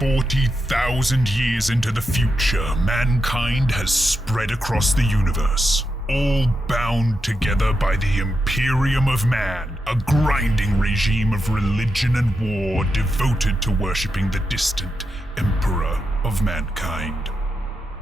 40,000 years into the future, mankind has spread across the universe, all bound together by the Imperium of Man, a grinding regime of religion and war devoted to worshipping the distant Emperor of mankind.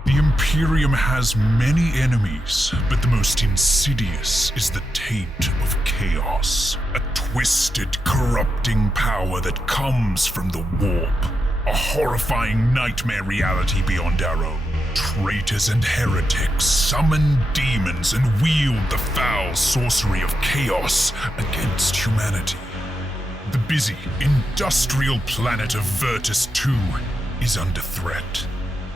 The Imperium has many enemies, but the most insidious is the taint of chaos, a twisted, corrupting power that comes from the warp, a horrifying nightmare reality beyond our own. Traitors and heretics summon demons and wield the foul sorcery of chaos against humanity. The busy, industrial planet of Virtus II is under threat.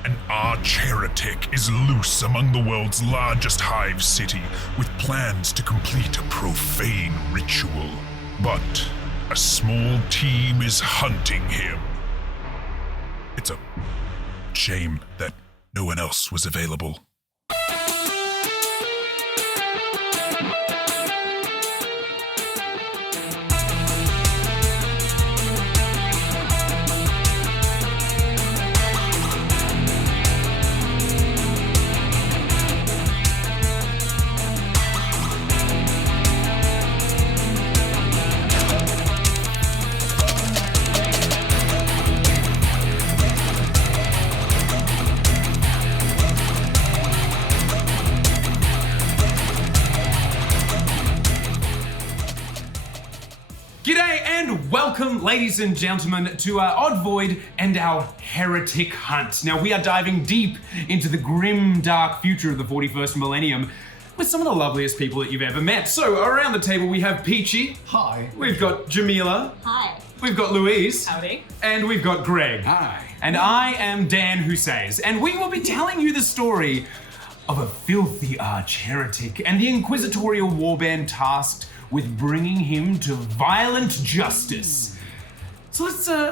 An arch-heretic is loose among the world's largest hive city with plans to complete a profane ritual. But a small team is hunting him. It's a shame that no one else was available. Welcome, ladies and gentlemen, to our ODDVOID and our Heretic hunt. Now, we are diving deep into the grim, dark future of the 41st millennium with some of the loveliest people that you've ever met. So, around the table we have Peachy. Hi. We've got Jamila. Hi. We've got Louise. Howdy. And we've got Greg. Hi. And I am Dan Husays, and we will be telling you the story of a filthy arch-heretic and the inquisitorial warband tasked with bringing him to violent justice. So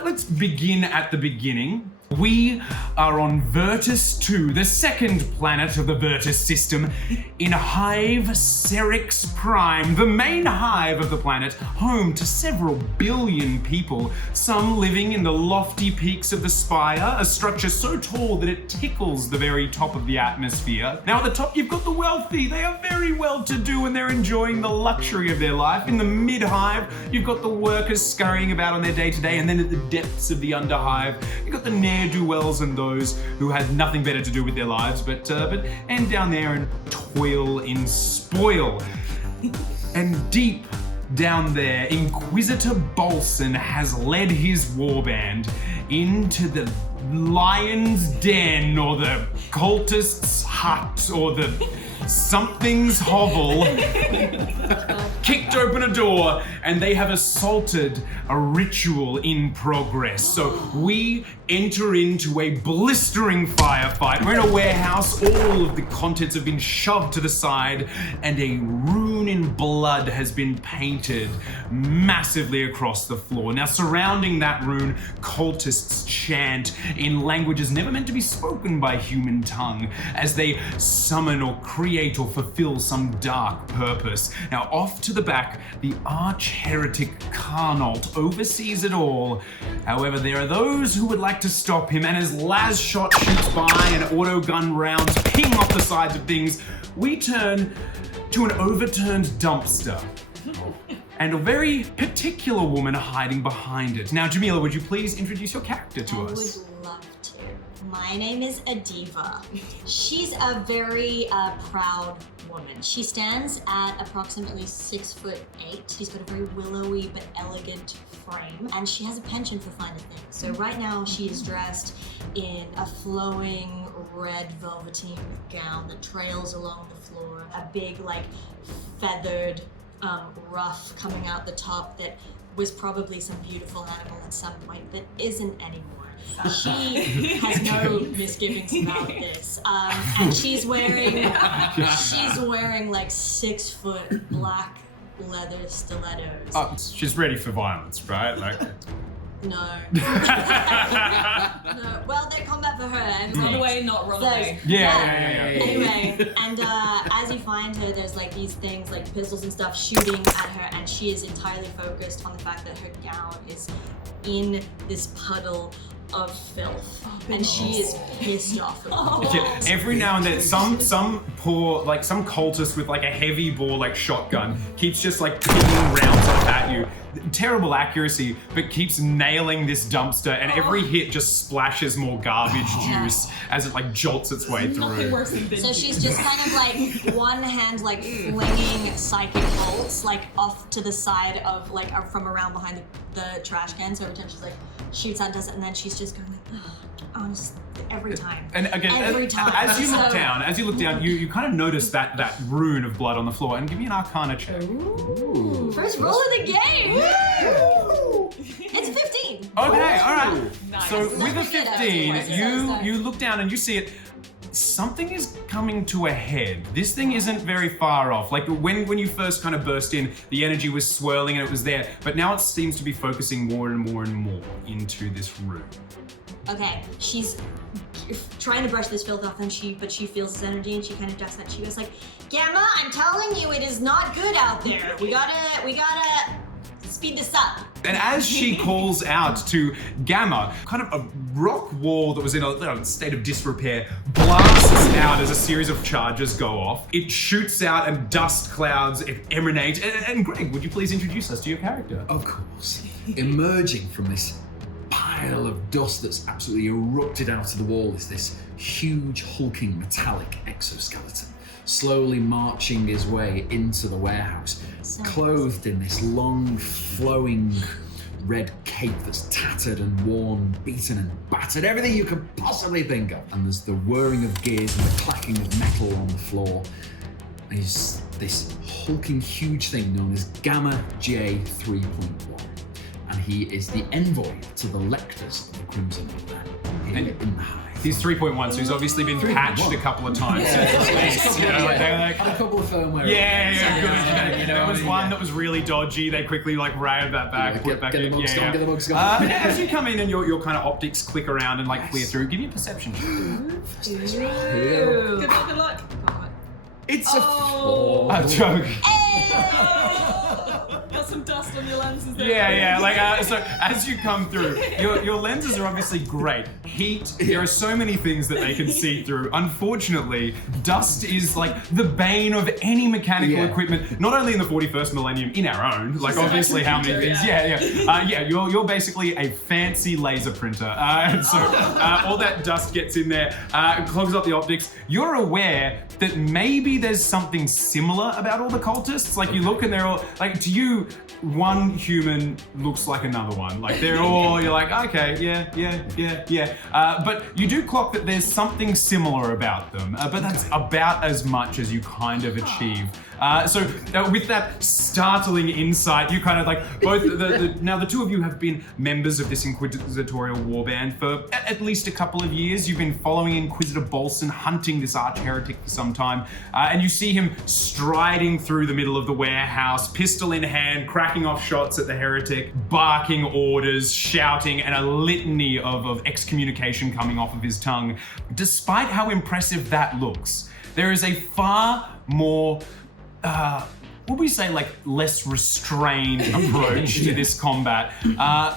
let's begin at the beginning. We are on Virtus II, the second planet of the Virtus system, in Hive Serix Prime, the main hive of the planet, home to several billion people, some living in the lofty peaks of the spire, a structure so tall that it tickles the very top of the atmosphere. Now at the top you've got the wealthy. They are very well-to-do and they're enjoying the luxury of their life. In the mid-hive, you've got the workers scurrying about on their day-to-day, and then at the depths of the Underhive, you've got the ne'er-do-wells and those who had nothing better to do with their lives but end down there and toil in spoil. And deep down there, Inquisitor Bolson has led his warband into the lion's den, or the cultist's hut, or the something's hovel, kicked open a door, and they have assaulted a ritual in progress. So we enter into a blistering firefight. We're in a warehouse, all of the contents have been shoved to the side, and a rune in blood has been painted massively across the floor. Now, surrounding that rune, cultists chant in languages never meant to be spoken by human tongue as they summon or create or fulfill some dark purpose. Now, off to the back, the arch-heretic Carnault oversees it all. However, there are those who would like to stop him, and as las shot shoots by and autogun rounds ping off the sides of things, we turn to an overturned dumpster and a very particular woman hiding behind it. Now, Jamila, would you please introduce your character to us? I would love to. My name is Aedeva. She's a very proud woman. She stands at approximately 6'8". She's got a very willowy but elegant frame, and she has a penchant for finer things. So right now she is dressed in a flowing red velveteen gown that trails along the floor, a big feathered ruff coming out the top that was probably some beautiful animal at some point but isn't anymore. She has no misgivings about this, and she's wearing 6 foot black leather stilettos. Oh, she's ready for violence, right? No. No. Well, they're combat for her. And Run away, not run away. Yeah. Anyway, and as you find her, there's these things like pistols and stuff shooting at her, and she is entirely focused on the fact that her gown is in this puddle of filth, and she is pissed off about it. Yeah, every now and then, some poor, like some cultist with like a heavy bore like shotgun keeps just like pinging rounds off at you. Terrible accuracy, but keeps nailing this dumpster, and every hit just splashes more garbage juice as it like jolts its way through. Nothing worse than So she's just kind of like one hand like flinging psychic bolts like off to the side of like from around behind the trash can. So every time she's like shoots out, does it, and then she's just going like, honestly, every time. And again, every time. as you look down, you kind of notice that rune of blood on the floor, and give me an Arcana check. Ooh. First roll of the game. Woo! It's 15. Okay, all right. Nice. So with a forget 15, it. you look down and you see it. Something is coming to a head. This thing isn't very far off. Like when you first kind of burst in, the energy was swirling and it was there, but now it seems to be focusing more and more and more into this room. Okay, she's trying to brush this filth off, but she feels this energy, and she kind of does that. She goes like, "Gamma, I'm telling you, it is not good out there. We gotta speed this up." And as she calls out to Gamma, kind of a rock wall that was in a state of disrepair blasts out as a series of charges go off. It shoots out and dust clouds emanate. And Greg, would you please introduce us to your character? Of course. Emerging from this pile of dust that's absolutely erupted out of the wall is this huge, hulking, metallic exoskeleton, slowly marching his way into the warehouse, clothed in this long, flowing red cape that's tattered and worn, beaten and battered, everything you could possibly think of. And there's the whirring of gears and the clacking of metal on the floor. Is this hulking, huge thing known as Gamma J 3.1. And he is the envoy to the lectors of the Crimson Order here in the Hive. He's 3.1, so he's obviously been patched a couple of times. A couple of firmware. Good. There was one that was really dodgy. They quickly like ran that back, put it back in. Get the bugs gone. As you come in and your kind of optics click around and like clear through, give me a perception check. Here we go. Good luck. It's a 4. I'm joking. Got some dust on your lenses there. Yeah. So as you come through, your lenses are obviously great. Heat, there are so many things that they can see through. Unfortunately, dust is like the bane of any mechanical equipment, not only in the 41st millennium, in our own. Like obviously how many things. You're basically a fancy laser printer. And so all that dust gets in there, clogs up the optics. You're aware that maybe there's something similar about all the cultists. Like you look and they're all, like to you, one human looks like another one. Like they're all, you're like, okay, yeah. But you do clock that there's something similar about them, but that's about as much as you kind of achieve. So with that startling insight, you kind of like both now the two of you have been members of this Inquisitorial warband for at least a couple of years. You've been following Inquisitor Bolson, hunting this arch heretic for some time, and you see him striding through the middle of the warehouse, pistol in hand, cracking off shots at the heretic, barking orders, shouting, and a litany of excommunication coming off of his tongue. Despite how impressive that looks, there is a far more would we say like less restrained approach to this combat.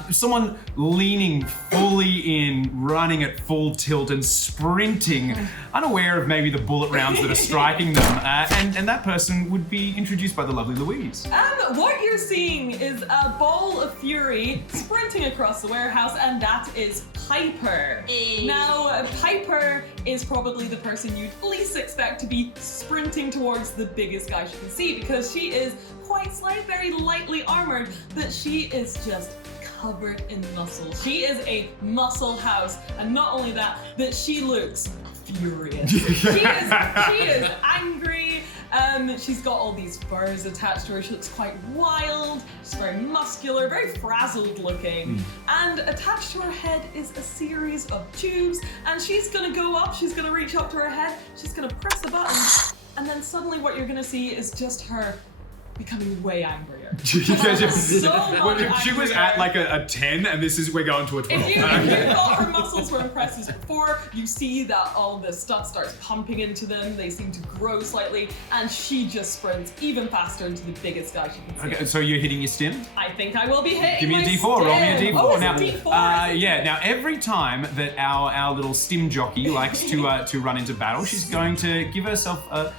Someone leaning fully in, running at full tilt and sprinting, unaware of maybe the bullet rounds that are striking them. And that person would be introduced by the lovely Louise. What you're seeing is a ball of fury sprinting across the warehouse, and that is Piper. Now, Piper is probably the person you'd least expect to be sprinting towards the biggest guy she can see, because she is quite slight, very lightly armored, but she is just covered in muscle. She is a muscle house, and not only that, but she looks furious. She is angry. She's got all these furs attached to her. She looks quite wild. She's very muscular, very frazzled looking. And attached to her head is a series of tubes. And she's gonna go up, she's gonna reach up to her head, she's gonna press a button, and then suddenly what you're gonna see is just her becoming way angrier. She was angrier. at like a 10, and we're going to a 12. If you thought her muscles were impressive before, you see that all this stuff starts pumping into them. They seem to grow slightly, and she just sprints even faster into the biggest guy she can see. Okay, so you're hitting your stim? I think I will be hitting. Give me a my D4. Roll me a stim. D4. Oh, it's now, a D4. yeah. Now, every time that our little stim jockey likes to run into battle, she's going to give herself a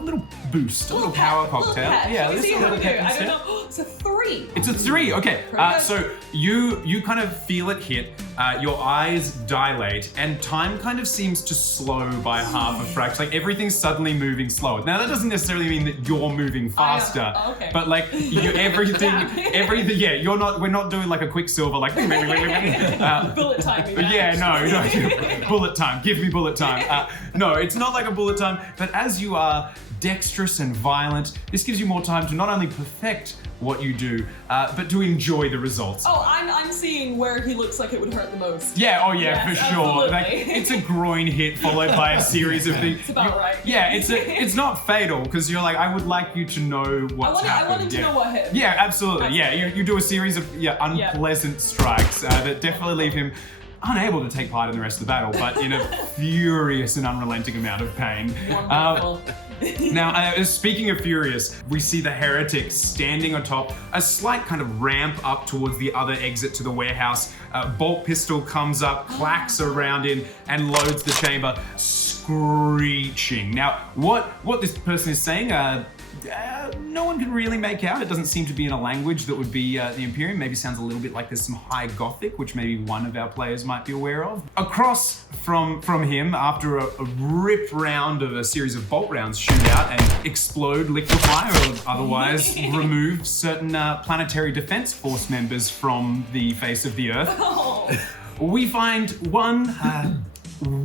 little boost, a little power cocktail. Yeah, let's see do a how little we do. pep I don't instead. know. It's a 3. It's a 3. Okay. Pretty So you kind of feel it hit. Your eyes dilate, and time kind of seems to slow by half a fraction. Like everything's suddenly moving slower. Now that doesn't necessarily mean that you're moving faster, okay. but like everything. Yeah, we're not doing like a Quicksilver like. Bullet time. Yeah, no, bullet time. Give me bullet time. No, it's not like a bullet time, but as you are dexterous and violent, this gives you more time to not only perfect what you do, but to enjoy the results. Oh, I'm seeing where he looks like it would hurt the most. Yeah, oh yeah, Yes, for sure. absolutely. Like, it's a groin hit followed by a series of things. It's about right. Yeah, it's not fatal because you're like, I would like you to know what's happened. I wanted to know what hit. Yeah, absolutely. Yeah, you do a series of unpleasant strikes that definitely leave him unable to take part in the rest of the battle, but in a furious and unrelenting amount of pain. Wonderful. Now, speaking of furious, we see the Heretic standing atop a slight kind of ramp up towards the other exit to the warehouse. Bolt pistol comes up, clacks around in, and loads the chamber, screeching. Now, what this person is saying, no one can really make out. It doesn't seem to be in a language that would be the Imperium. Maybe sounds a little bit like there's some High Gothic, which maybe one of our players might be aware of. Across from him, after a rip round of a series of bolt rounds shoot out and explode, liquefy, or otherwise remove certain planetary defense force members from the face of the Earth, we find one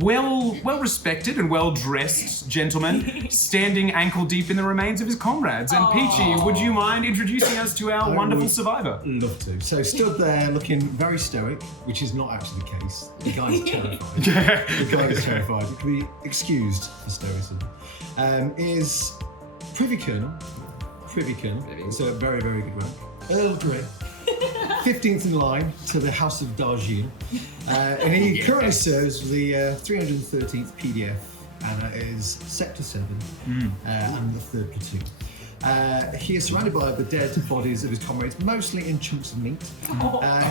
well-respected and well-dressed gentleman standing ankle deep in the remains of his comrades. And Peachy, would you mind introducing us to our wonderful survivor? Love to. So stood there looking very stoic, which is not actually the case. The guy's terrified. The guy is terrified. It can be excused for stoicism. Is Privy Colonel. It's a very, very good rank. Earl Grey. 15th in line to the House of Darjeeling. And he currently serves with the 313th PDF, and that is Sector 7 and the 3rd Platoon. He is surrounded by the dead bodies of his comrades, mostly in chunks of meat.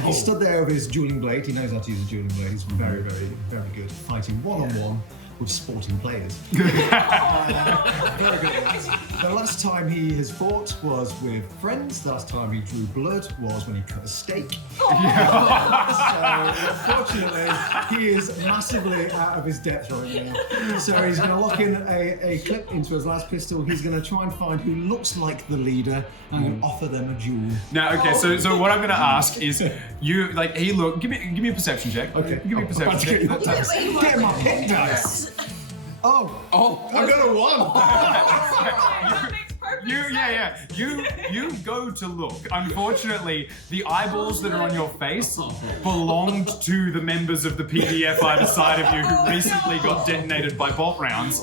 He stood there with his dueling blade. He knows how to use a dueling blade. He's very, very, very good at fighting one-on-one with sporting players. Very good at that. The last time he has fought was with friends. The last time he drew blood was when he cut a steak. So unfortunately, he is massively out of his depth right now. So he's going to lock in a clip into his last pistol. He's going to try and find who looks like the leader and offer them a duel. Now, okay, so what I'm going to ask is, you like he look. Give me a perception check. Okay. Give me a perception check. Get my pit dice. Oh, I got a 1. You go to look. Unfortunately, the eyeballs that are on your face belonged to the members of the PDF either side of you who recently got detonated by bolt rounds.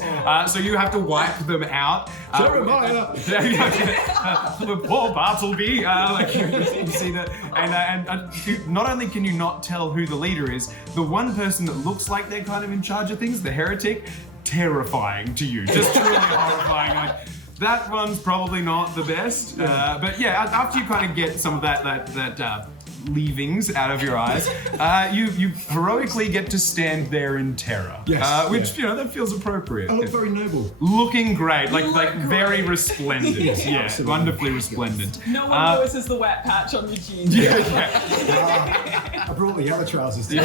So you have to wipe them out. Jeremiah! Poor Bartleby. Like you see that, and not only can you not tell who the leader is, the one person that looks like they're kind of in charge of things, the Heretic, terrifying to you. Just truly horrifying. Like, that one's probably not the best, but yeah, after you kind of get some of that leavings out of your eyes, you heroically get to stand there in terror. Yes, which that feels appropriate. I look very noble. Looking great, like look very great. resplendent. Yes, yeah, absolutely. wonderfully resplendent. No one notices the wet patch on your jeans. I brought the yellow trousers today.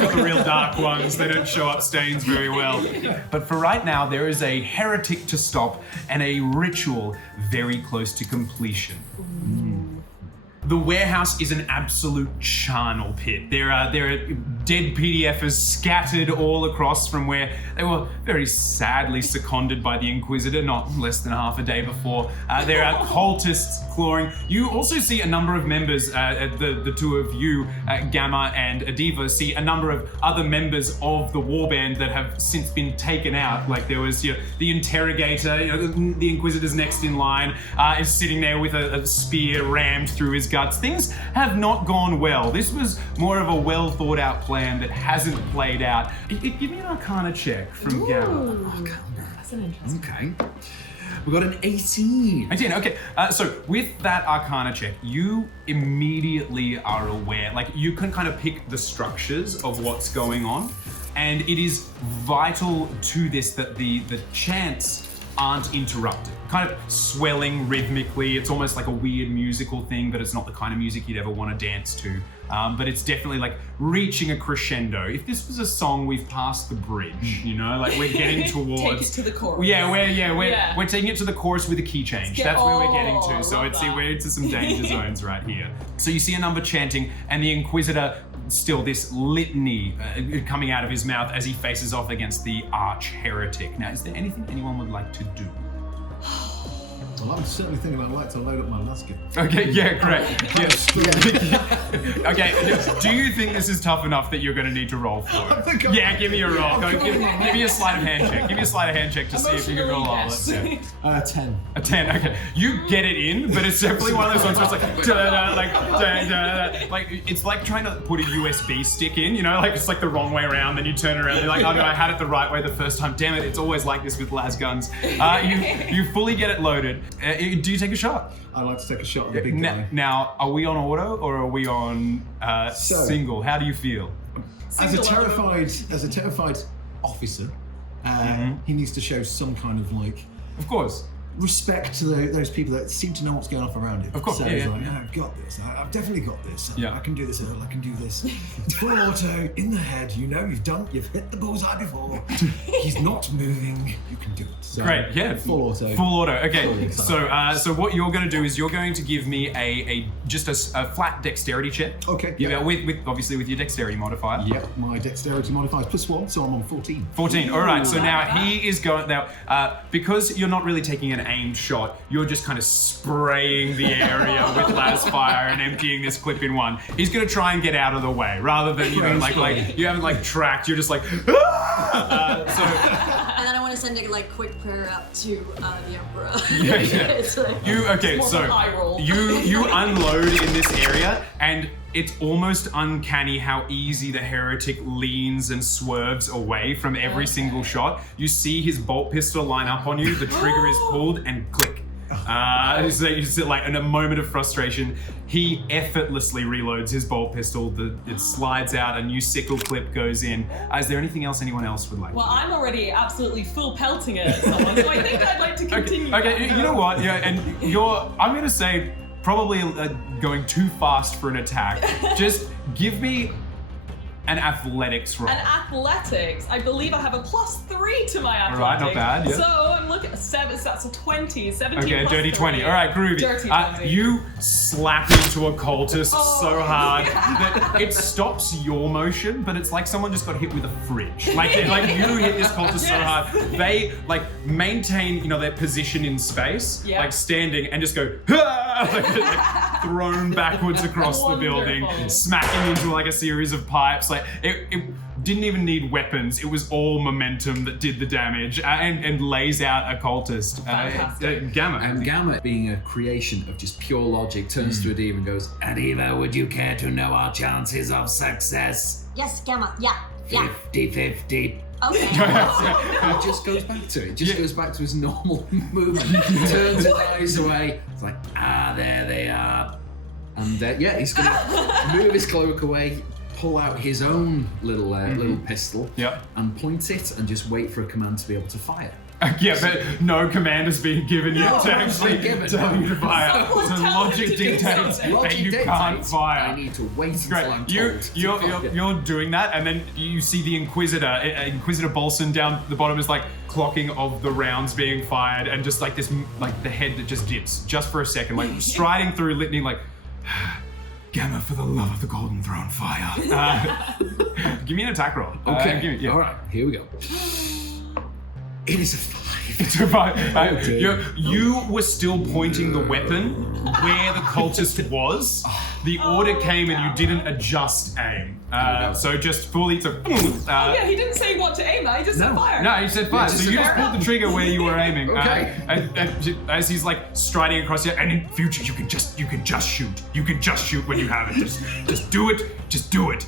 Got the real dark ones, they don't show up stains very well. But for right now, there is a heretic to stop and a ritual very close to completion. The warehouse is an absolute charnel pit. There are dead PDFers scattered all across from where they were very sadly seconded by the Inquisitor not less than half a day before. There are cultists clawing. You also see a number of members, the two of you, Gamma and Aedeva, see a number of other members of the warband that have since been taken out. Like there was the interrogator, the Inquisitor's next in line, is sitting there with a spear rammed through his guts. Things have not gone well. This was more of a well thought out plan that hasn't played out. Give me an Arcana check from Gamma. That's an interesting. Okay. We got an 18. 18, okay. So with that Arcana check, you immediately are aware, like you can kind of pick the structures of what's going on, and it is vital to this that the chants aren't interrupted. Kind of swelling rhythmically. It's almost like a weird musical thing, but it's not the kind of music you'd ever want to dance to. But it's definitely like reaching a crescendo. If this was a song, we've passed the bridge, like we're getting towards. Take it to the chorus. We're taking it to the chorus with a key change. That's where we're getting to. So we're into some danger zones right here. So you see a number chanting, and the Inquisitor, still this litany coming out of his mouth as he faces off against the arch heretic. Now, is there anything anyone would like to do? Well, I'm certainly thinking I'd like to load up my musket. Okay, yeah, great. Yeah. Okay, do you think this is tough enough that you're going to need to roll for it? Yeah, give me a roll. Give me a sleight of hand check. Give me a sleight of hand check to see if you can roll all this. 10. A 10, okay. You get it in, but it's definitely one of those ones where it's like, like it's like trying to put a USB stick in, like it's like the wrong way around, then you turn around, you're like, oh no, I had it the right way the first time. Damn it, it's always like this with las guns. You fully get it loaded. Do you take a shot? I'd like to take a shot at the big guy. Now, are we on auto or are we on single? How do you feel? As a terrified officer, he needs to show some kind of Of course. respect to those people that seem to know what's going on around him. Of course, so yeah, he's yeah. like, I've got this. I've definitely got this. Yeah. I can do this, Earl. I can do this. Full auto, in the head. You've hit the bullseye before. He's not moving. You can do it. So, great, yeah. Full auto. Full auto. Okay. Fully So what you're going to do is you're going to give me a flat dexterity check. Okay. Yeah. With obviously with your dexterity modifier. Yep. My dexterity modifier is +1, so I'm on 14. 14. All right. So now he is going because you're not really taking an aimed shot. You're just kind of spraying the area with las fire and emptying this clip in one. He's going to try and get out of the way rather than like you haven't tracked. You're just like. And then I want to send a quick prayer up to the Emperor. Yeah. You unload in this area, and it's almost uncanny how easy the heretic leans and swerves away from every single shot. You see his bolt pistol line up on you, the trigger is pulled, and click. It's like in a moment of frustration, he effortlessly reloads his bolt pistol. It slides out, a new sickle clip goes in. Is there anything else anyone else would like? Well, I'm already absolutely full pelting it at someone, so I think I'd like to continue. Okay, you know what? Yeah, and I'm gonna say probably going too fast for an attack. Just give me an athletics roll. An athletics, I believe I have a +3 to my athletics. All right, not bad. Yeah. So I'm looking at 7, so that's a 20. 17 Okay, plus dirty 20. 3. All right, groovy. Dirty 20. You slap into a cultist so hard that it stops your motion, but it's like someone just got hit with a fridge. Like you hit this cultist so hard, they maintain their position in space, standing, and just go thrown backwards across the building, smacking into a series of pipes. It didn't even need weapons. It was all momentum that did the damage and lays out a cultist. Gamma. And Gamma, being a creation of just pure logic, turns to Aedeva and goes, Aedeva, would you care to know our chances of success? Yes, Gamma. Yeah. 50-50. Okay. And it just goes back to it. Goes back to his normal movement. Turns his eyes away. It's like, there they are. And he's going to move his cloak away, pull out his own little pistol, and point it, and just wait for a command to be able to fire. But no command has been given yet to actually tell you to fire. So logic dictates that you can't fire. I need to wait until I'm told. You're doing that, and then you see the Inquisitor Bolson down the bottom is clocking of the rounds being fired, and just the head that just dips just for a second, striding through litany Gamma, for the love of the Golden Throne, fire. Give me an attack roll. Okay. All right. Here we go. It is a 5. It's a 5. You were still pointing the weapon where the cultist was. The order came and you didn't adjust aim. So just fully to. Yeah, he didn't say what to aim at. He just said fire. No, he said fire. Yeah, So you just pulled the trigger where you were aiming. Okay. And as he's like striding across you, and in future you can just shoot. You can just shoot when you have it. Just do it. Just do it.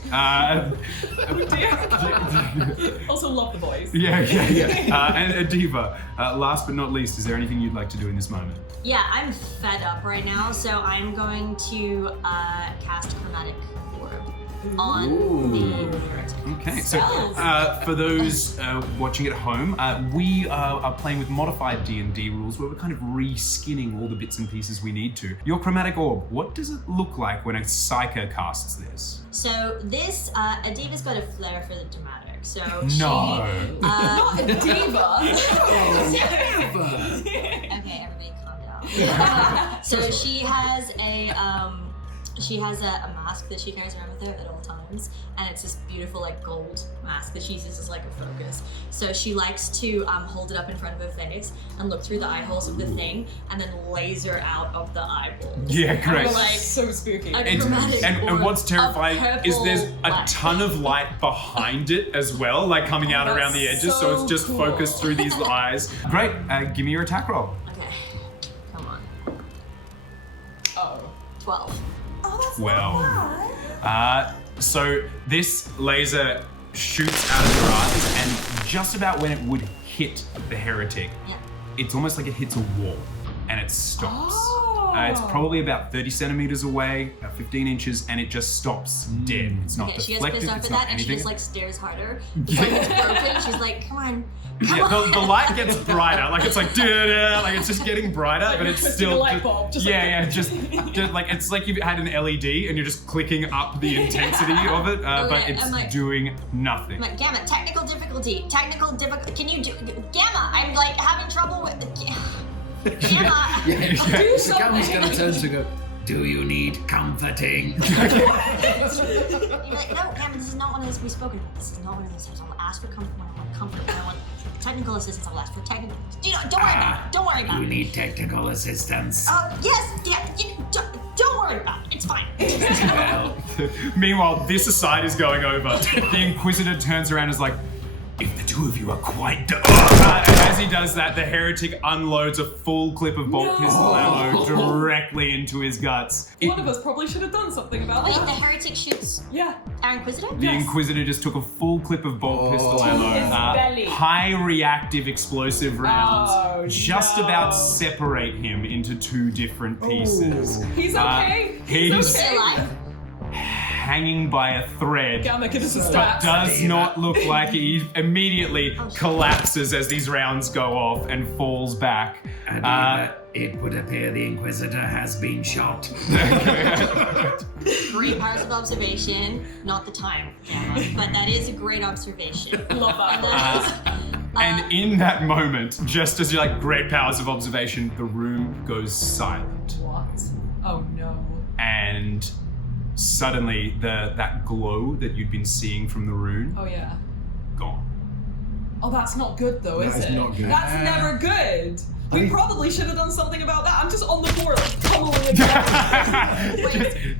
Also love the voice. Yeah. And Aedeva, last but not least, is there anything you'd like to do in this moment? Yeah, I'm fed up right now, so I'm going to cast Chromatic Orb on the heretic. Okay, so for those watching at home, we are playing with modified D&D rules where we're kind of re-skinning all the bits and pieces we need to. Your Chromatic Orb, what does it look like when a Psyker casts this? So this, Aedeva's got a flair for the dramatic. So No. Not Aedeva. Okay, everybody calm down. So she has a mask that she carries around with her at all times, and it's this beautiful like gold mask that she uses as like a focus. So she likes to hold it up in front of her face and look through the eye holes of the thing, and then laser out of the eyeballs. Yeah, correct. Like So spooky. And what's terrifying is there's a light. ton of light behind it as well, like coming out around the edges, so it's just cool. focused through these eyes. Great, give me your attack roll. Okay, come on. Oh. 12. Oh, that's Well. not bad. So this laser shoots out of your eyes, and just about when it would hit the heretic, Yeah. it's almost like it hits a wall, and it stops. Oh. It's probably about 30 centimeters away, about 15 inches, and it just stops dead. It's not Okay, she gets deflected, pissed off it's at not that, and she anything. just like stares harder. It's like it's broken. She's like, come on. Yeah, the light gets brighter, like it's like da-da, like it's just getting brighter, but it's twisting a still light bulb, just just like it's like you've had an LED and you're just clicking up the intensity of it, but Okay, it's I'm like- doing nothing. I'm like, Gamma, technical difficulty. Can you do Gamma? I'm like having trouble with Gamma. Do So Gamma's going to turn to go, do you need comforting? You're like, no, Gamma, this is not one of those we've spoken about. This is not one of those times. I'll ask for comfort when I want comfort. When I want technical assistance, I'll ask for technical. Don't worry about it. Don't worry about You it. need technical assistance. Yes, don't worry about it. It's fine. Well, Meanwhile, this aside is going over. The Inquisitor turns around and is like, if the two of you are quite and as he does that, the heretic unloads a full clip of bolt pistol ammo directly into his guts. One of us probably should have done something about Wait, the that. heretic shoots Yeah. our Inquisitor? The Inquisitor just took a full clip of bolt pistol ammo. His belly. High reactive explosive rounds Oh, just no. about separate him into two different pieces. He's okay. He's Still alive? hanging by a thread. Gamma, give us a But stat. does not look like he immediately collapses as these rounds go off and falls back. it would appear the Inquisitor has been shot. 3 powers of observation, not the time, Gamma, but that is a great observation. Love And that. that is, And in that moment, just as you're like great powers of observation, the room goes silent. What? Oh no. And suddenly that glow that you'd been seeing from the rune, Oh yeah. gone. Oh, that's not good though, is That is it? not good. That's never good. We mean- probably should have done something about that. I'm just on the floor, like, pummeling again.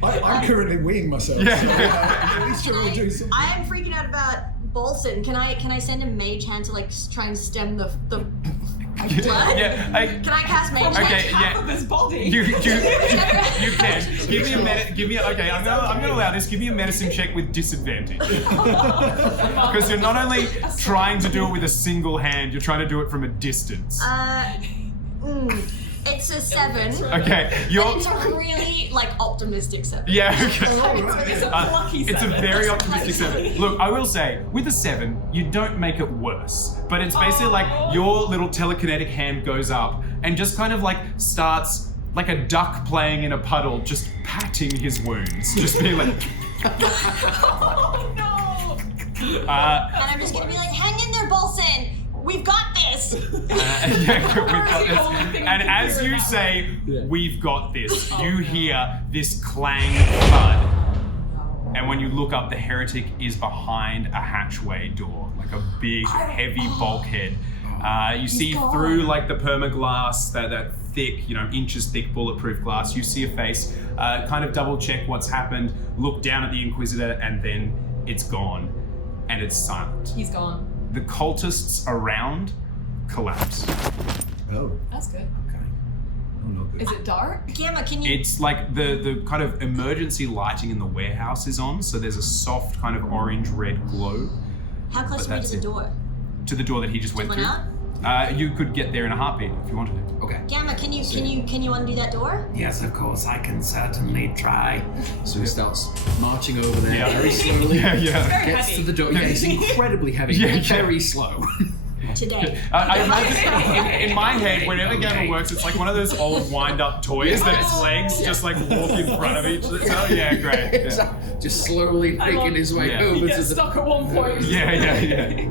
I'm currently weeing myself. Yeah. So, at least you're all doing something. I am freaking out about Bolson. Can I send a mage hand to like try and stem the blood? Yeah, Can I cast mage Like Okay, hand? half yeah. of his body. you can. Give me a minute. Okay, I'm gonna allow this. Give me a medicine check with disadvantage. Because you're not only trying to do it with a single hand, you're trying to do it from a distance. It's a 7. Okay, you're. But it's a really like optimistic 7. Yeah, okay. It's a plucky It's a seven. very optimistic 7. Look, I will say, with a 7, you don't make it worse. But it's basically like your little telekinetic hand goes up and just kind of like starts like a duck playing in a puddle, just patting his wounds. Just being like, Oh no! And I'm just gonna be like, hang in there, Bolson! We've got this! We've got the only this. thing And we can as hear you now. say, Yeah. we've got this, Oh, you no. hear this clang thud. And when you look up, the heretic is behind a hatchway door, like a big, heavy bulkhead. You see gone. through like the permaglass, that thick, inches thick bulletproof glass. You see a face, kind of double check what's happened, look down at the Inquisitor, and then it's gone. And it's silent. He's gone. The cultists around collapse. Oh, That's good. okay. Oh, not good. Is it dark? Gamma, can you... It's like the kind of emergency lighting in the warehouse is on, so there's a soft kind of orange-red glow How close but are we that's to the it. door? to the door that he just went Went through. out? You could get there in a heartbeat if you wanted to. Okay. Gamma, can you undo that door? Yes, of course, I can certainly try. So he starts marching over there Yeah. very slowly. Very Gets heavy. to the door. Yeah, it's incredibly heavy. Yeah, and yeah. very slow. Today. I imagine in my head, whenever Gamma works, it's like one of those old wind-up toys that its legs just like walk in front of each other. Oh, yeah, great. Yeah, Just slowly I love- making his way Yeah. He over to gets the. stuck at one point. yeah.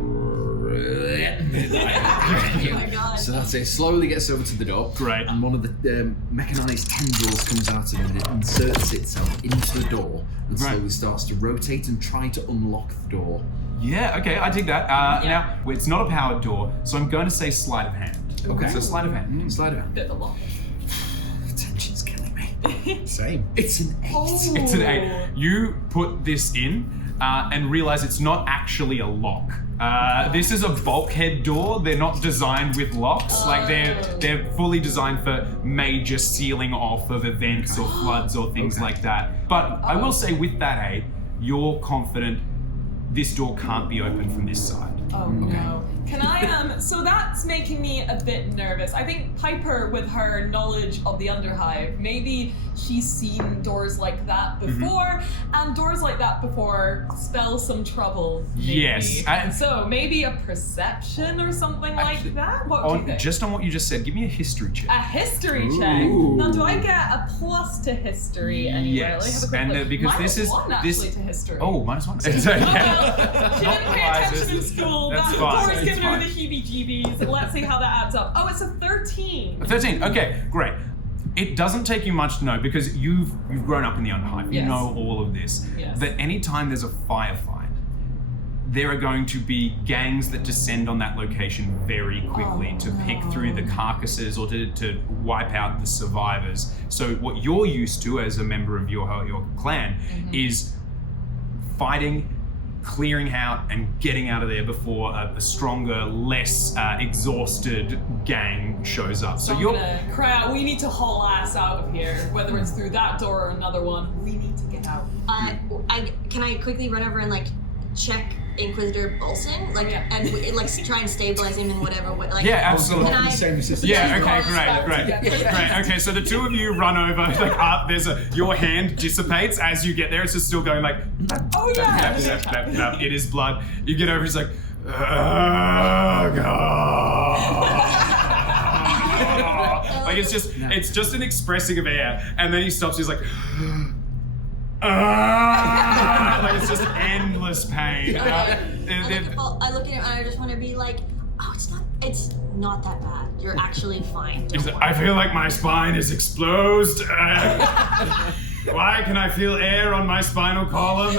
Oh my god. So that's it. Slowly gets over to the door. Great. And one of the mechanized tendrils comes out of it and it inserts itself into the door and Right. slowly starts to rotate and try to unlock the door. Yeah, okay, I dig that. Now, it's not a powered door, so I'm going to say sleight of hand. Okay. So sleight of hand. Slide it. Bit of a lot. Tension's killing me. Same. It's an 8. It's an 8. You put this in and realize it's not actually a lock. This is a bulkhead door. They're not designed with locks. Like they're fully designed for major sealing off of events or floods or things like that. But I will say with that 8, you're confident this door can't be opened from this side. Oh no. Can I so that's making me a bit nervous. I think Piper, with her knowledge of the Underhive, maybe she's seen doors like that before, and doors like that before spell some trouble. Maybe. Yes, and- so maybe a perception or something like that? What do you think? Just on what you just said, give me a history check. A history check. Now, do I get a plus to history anywhere? Let me have a quick and look. because Minus this is one actually to history. Oh, -1. Oh, well, she didn't pay attention in school. That's That fine. door's giving her fine. the heebie-jeebies. Let's see how that adds up. Oh, it's a 13. 13. Okay, great. It doesn't take you much to know because you've grown up in the Underhive. You Yes. know all of this. Yes. That anytime there's a firefight, there are going to be gangs that descend on that location very quickly to pick through the carcasses or to wipe out the survivors. So what you're used to as a member of your clan is fighting, clearing out, and getting out of there before a stronger, less exhausted gang shows up. So I'm you're gonna cry out, we need to haul ass out of here. Whether it's through that door or another one, we need to get out. Can I quickly run over and like check Inquisitor Bolson, like, Yeah. and like try and stabilize him in whatever way? Like, Yeah, absolutely. Can I? The same system. Yeah, Two okay, cars great, back great, together. great. Okay, so the two of you run over, like up, your hand dissipates as you get there, it's just still going like, Oh yeah. it is blood. You get over, it's like, oh God. Like it's just an expressing of air, and then he stops, he's like, like it's just endless pain. I look at him and I just want to be like, oh, it's not that bad. You're actually fine. He's like, I feel like my spine is exposed. Why can I feel air on my spinal column?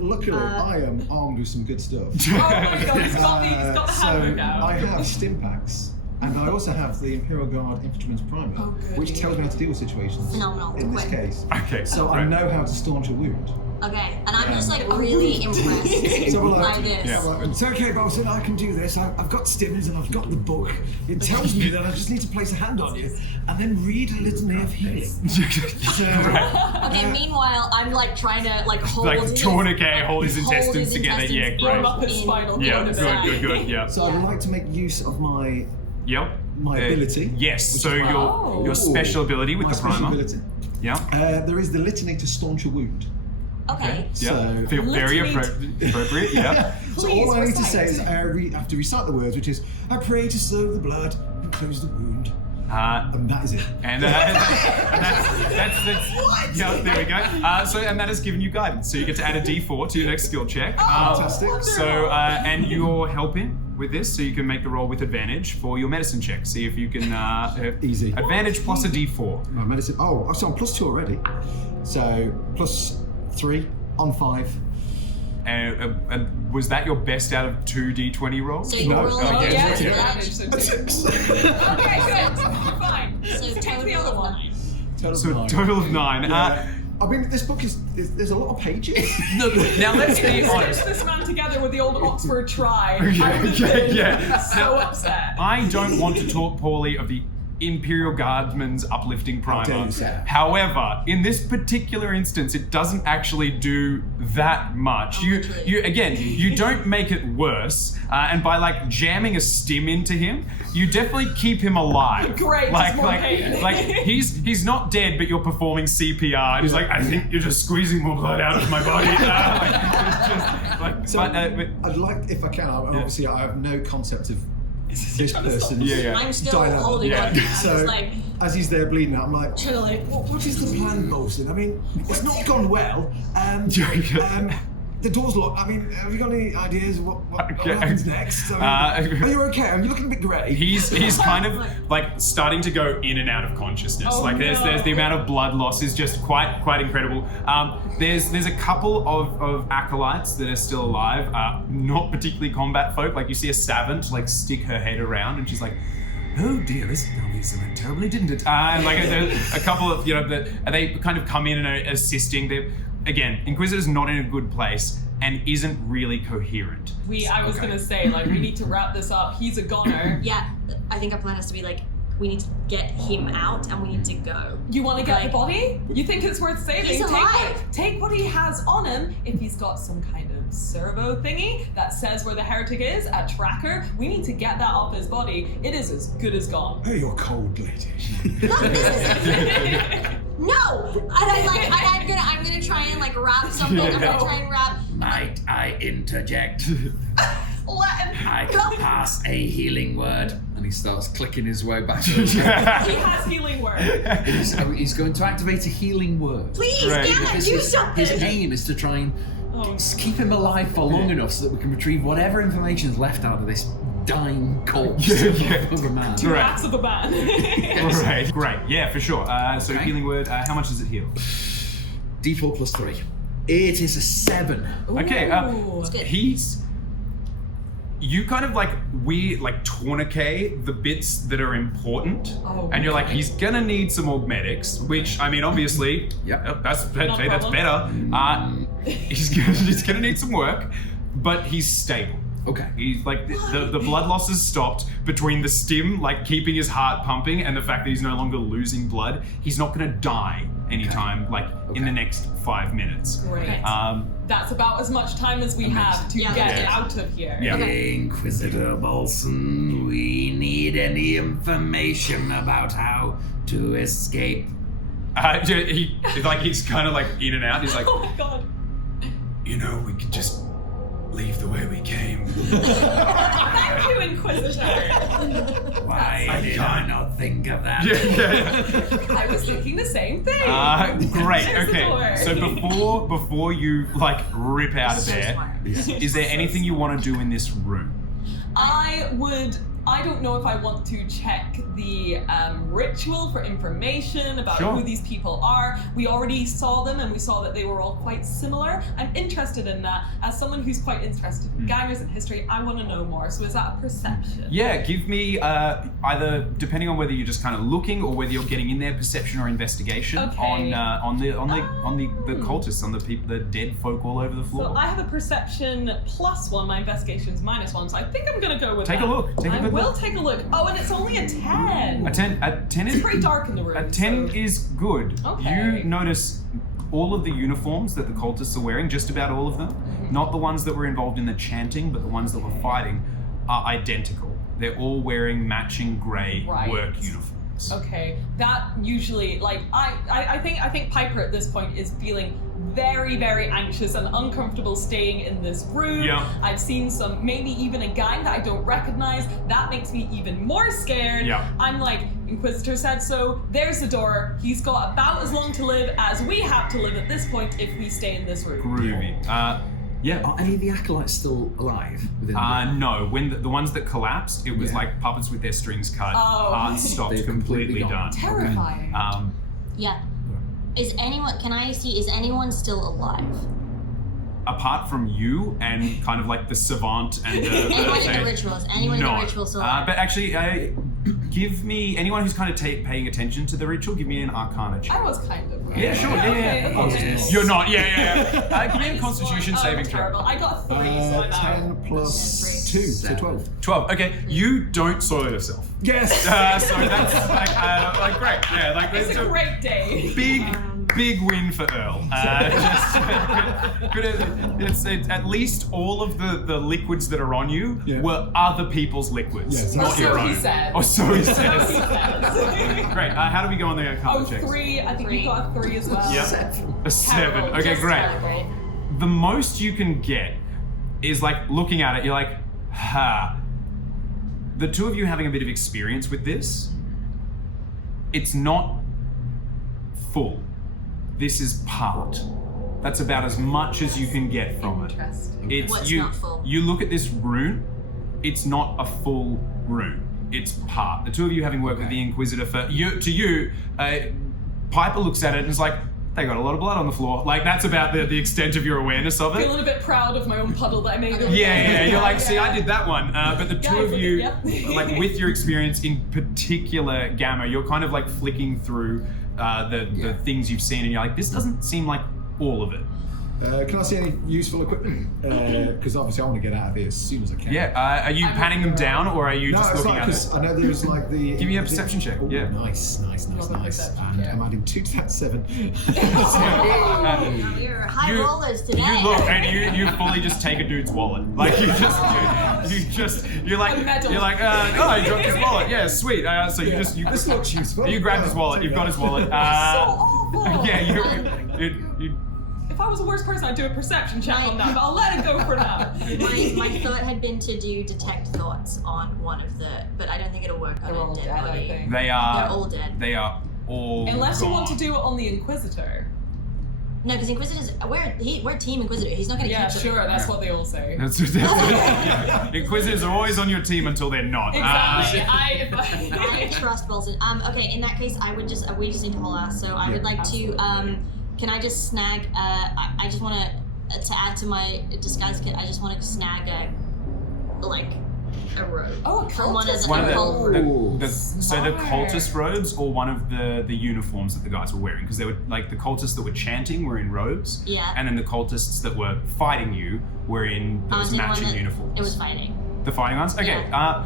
Luckily, I am armed with some good stuff. Oh my god, he's got the So handbook out. I have stim packs, and I also have the Imperial Guard Infantryman's Primer, Oh, good. which tells me how to deal with situations. Phenomenal. In this Quick. case, Okay, so I right. know how to staunch a wound. Okay, and I'm just like really impressed So we're by like, this. Yeah. It's okay, Bolson, I can do this. I've got stimmers and I've got the book. It tells me that I just need to place a hand on you and then read a litany of healing. Okay, meanwhile, I'm like trying to like hold Like his, tourniquet, hold his intestines together. Yeah, intestines great. Warm up his in- spinal Yeah, cord a bit. good, yeah. So I'd like to make use of my Yep. ability. Yes, which so is my- your special ability with my the special primer. ability. Yeah. There is the litany to staunch a wound. Okay. Yeah. So- Feel very Litany. appropriate. Yeah. So Please, all I need to recite. say is I have to recite the words, which is, I pray to slow the blood and close the wound. And that is it. And that's yeah, there we go. And that has given you guidance, so you get to add a D4 to your next skill check. Fantastic. So and you're helping with this, so you can make the roll with advantage for your medicine check. See if you can Easy. advantage plus a D4. My medicine. Oh, so I'm +2 already. So +3 on 5. And was that your best out of 2 D20 rolls? So you roll Yes, advantage. advantage, so A 6. Okay, good. You're fine. So Take the other total of one. 9. So total of 9. Yeah. I mean, this book there's a lot of pages. No, now let's be Stitch honest. this man together with the old Oxford try. I would have been so upset. I don't want to talk poorly of the Imperial Guardsman's uplifting dare primer. you say. However, in this particular instance, it doesn't actually do that much. You don't make it worse, and by like jamming a stim into him, you definitely keep him alive. Great, just more pain. like he's not dead, but you're performing CPR. And he's like, I think you're just squeezing more blood out of my body. It's just like, So but I'd like, if I can, obviously I have no concept of this person's I'm still dynamic. holding on. I'm So just like, as he's there bleeding out, I'm like, trying to like, What is the plan, Bolson? I mean, it's not gone well. The door's locked. I mean, have you got any ideas of what happens next? I mean, are you okay? You're looking a bit grey. He's kind of like starting to go in and out of consciousness. Oh, like there's the amount of blood loss is just quite incredible. There's a couple of acolytes that are still alive, not particularly combat folk. Like you see a savant like stick her head around and she's like, oh dear, this went terribly, didn't it? And like a couple of they kind of come in and are assisting. Again, Inquisitor's not in a good place and isn't really coherent. I was gonna say, like, we need to wrap this up. He's a goner. yeah, I think our plan has to be like, we need to get him out and we need to go. You want to get the Like- body? You think it's worth saving? He's alive. Take what he has on him. If he's got some kind of servo thingy that says where the heretic is, a tracker, we need to get that off his body. It is as good as gone. Oh, you're cold, lady. No! And I'm gonna try and like wrap something. I'm gonna try and wrap. Might I interject? Let him. I can pass a healing word. And he starts clicking his way back. He has healing word. He's going to activate a healing word. Please, Right. damn it, do something! His aim is to try and keep him alive for long enough so that we can retrieve whatever information is left out of this dying corpse of a man. Two hats of a man. Right, great, yeah, for sure. So Okay. healing word, how much does it heal? D4 plus 3. It is a 7. Okay, Ooh. It's good. you kind of like tourniquet the bits that are important, and you're like, he's gonna need some augmetics, which I mean, obviously, that's problem. better. He's gonna need some work, but he's stable. Okay. He's like the blood loss has stopped between the stim, like keeping his heart pumping, and the fact that he's no longer losing blood. He's not gonna die anytime, in the next 5 minutes. Great. That's about as much time as we have to get out of here. Yeah. Inquisitor Bolson, we need any information about how to escape. He's kind of like in and out. He's like, Oh my god. we could just leave the way we came. Thank you, Inquisitor. Why did I not think of that? I was thinking the same thing. Great. There's the Okay. door. So before you rip out of there, is there anything you want to do in this room? I don't know if I want to check the ritual for information about Sure. who these people are. We already saw them and we saw that they were all quite similar. I'm interested in that. As someone who's quite interested in gangers and history, I want to know more. So is that a perception? Yeah, give me either, depending on whether you're just kind of looking or whether you're getting in there, perception or investigation Okay. on the cultists, on the people, the dead folk all over the floor. So I have a perception +1, my investigation's -1, so I think I'm gonna go with Take that. a look. Take a I good will look. take a look. Oh, and it's only a 10. A 10 It's is pretty dark in the room. A 10 so- is good. Okay. You notice all of the uniforms that the cultists are wearing, just about all of them, not the ones that were involved in the chanting, but the ones that were fighting, are identical. They're all wearing matching grey Right. work uniforms. Okay, that usually, I think Piper at this point is feeling very, very anxious and uncomfortable staying in this room. Yeah. I've seen maybe even a gang that I don't recognize. That makes me even more scared. Yeah. I'm like, Inquisitor said so. There's the door. He's got about as long to live as we have to live at this point if we stay in this room. Groovy. Yeah. Are any of the acolytes still alive? Within the room? No. When the ones that collapsed, it was like puppets with their strings cut, hearts stopped, They've completely completely gone. done. Terrifying. Yeah. Is anyone still alive? Apart from you and kind of like the savant and Anyone in the rituals? Anyone in the rituals still alive? But actually, give me anyone who's kind of paying attention to the ritual. Give me an Arcana check. I was kind of. Yeah, sure. Yeah. You're not. Yeah. Give me a Constitution saving throw. Terrible. I got 3, so I'm out. 10 plus 2, so 12. 12. Okay, you don't soil yourself. Yes! So that's like great. Yeah, like It's a great day. Big win for Earl. It's at least all of the liquids that are on you were other people's liquids, Yes. not Or so your he own. said. Or so he says. Yes. Great. How do we go on the Arcana checks? 3. I think you got a 3 as well. Yep. A 7. Terrible, Okay, just great. terrible. The most you can get is like looking at it, you're like, the two of you having a bit of experience with this, it's not full. This is part. That's about as much as you can get from it. It's What's you. not full? You look at this rune. It's not a full rune. It's part. The two of you having worked with the Inquisitor Piper looks at it and is like, they got a lot of blood on the floor. Like that's about the extent of your awareness of I it. feel a little bit proud of my own puddle that I made. Yeah. You're like, see, I did that one. But the two of you, Yep. like with your experience in particular, Gamma, you're kind of like flicking through the things you've seen, and you're like, this doesn't seem like all of it. Can I see any useful equipment? Because obviously I want to get out of here as soon as I can. Yeah. Are you panning them down, or are you No, just it's looking like, at it? 'cause I know there's like the... Give me a perception check. Oh, Yeah. Nice. Love a perception And check. I'm adding 2 to that 7. We're high You- rollers today. You look and you fully just take a dude's wallet. Like you're like, oh, he dropped his wallet. Yeah, sweet. So This looks useful. you grabbed his wallet. You've got his wallet. So awful. Yeah, you If I was the worst person, I'd do a perception check on that, but I'll let it go for now. My thought had been to do detect thoughts on one of the, but I don't think it'll work on They're a all dead dead, I body. think. They are. They're all dead. They are all. Unless you gone. want to do it on the Inquisitor. No, because Inquisitors, we're Team Inquisitor. He's not going to Yeah, catch sure, them. that's what they all say. That's yeah. Inquisitors are always on your team until they're not. Exactly. I trust Bolton. Okay, in that case, we just need to haul ass. So I would like to. Can I just snag? I just want to add to my disguise kit. I just want to snag a robe. Oh, a from one of cultist the, One of cult robes. so the cultist robes, or one of the uniforms that the guys were wearing, because they were like the cultists that were chanting were in robes, Yeah. and then the cultists that were fighting you were in those the one matching that- uniforms. It was fighting. The fighting ones. Okay. Yeah.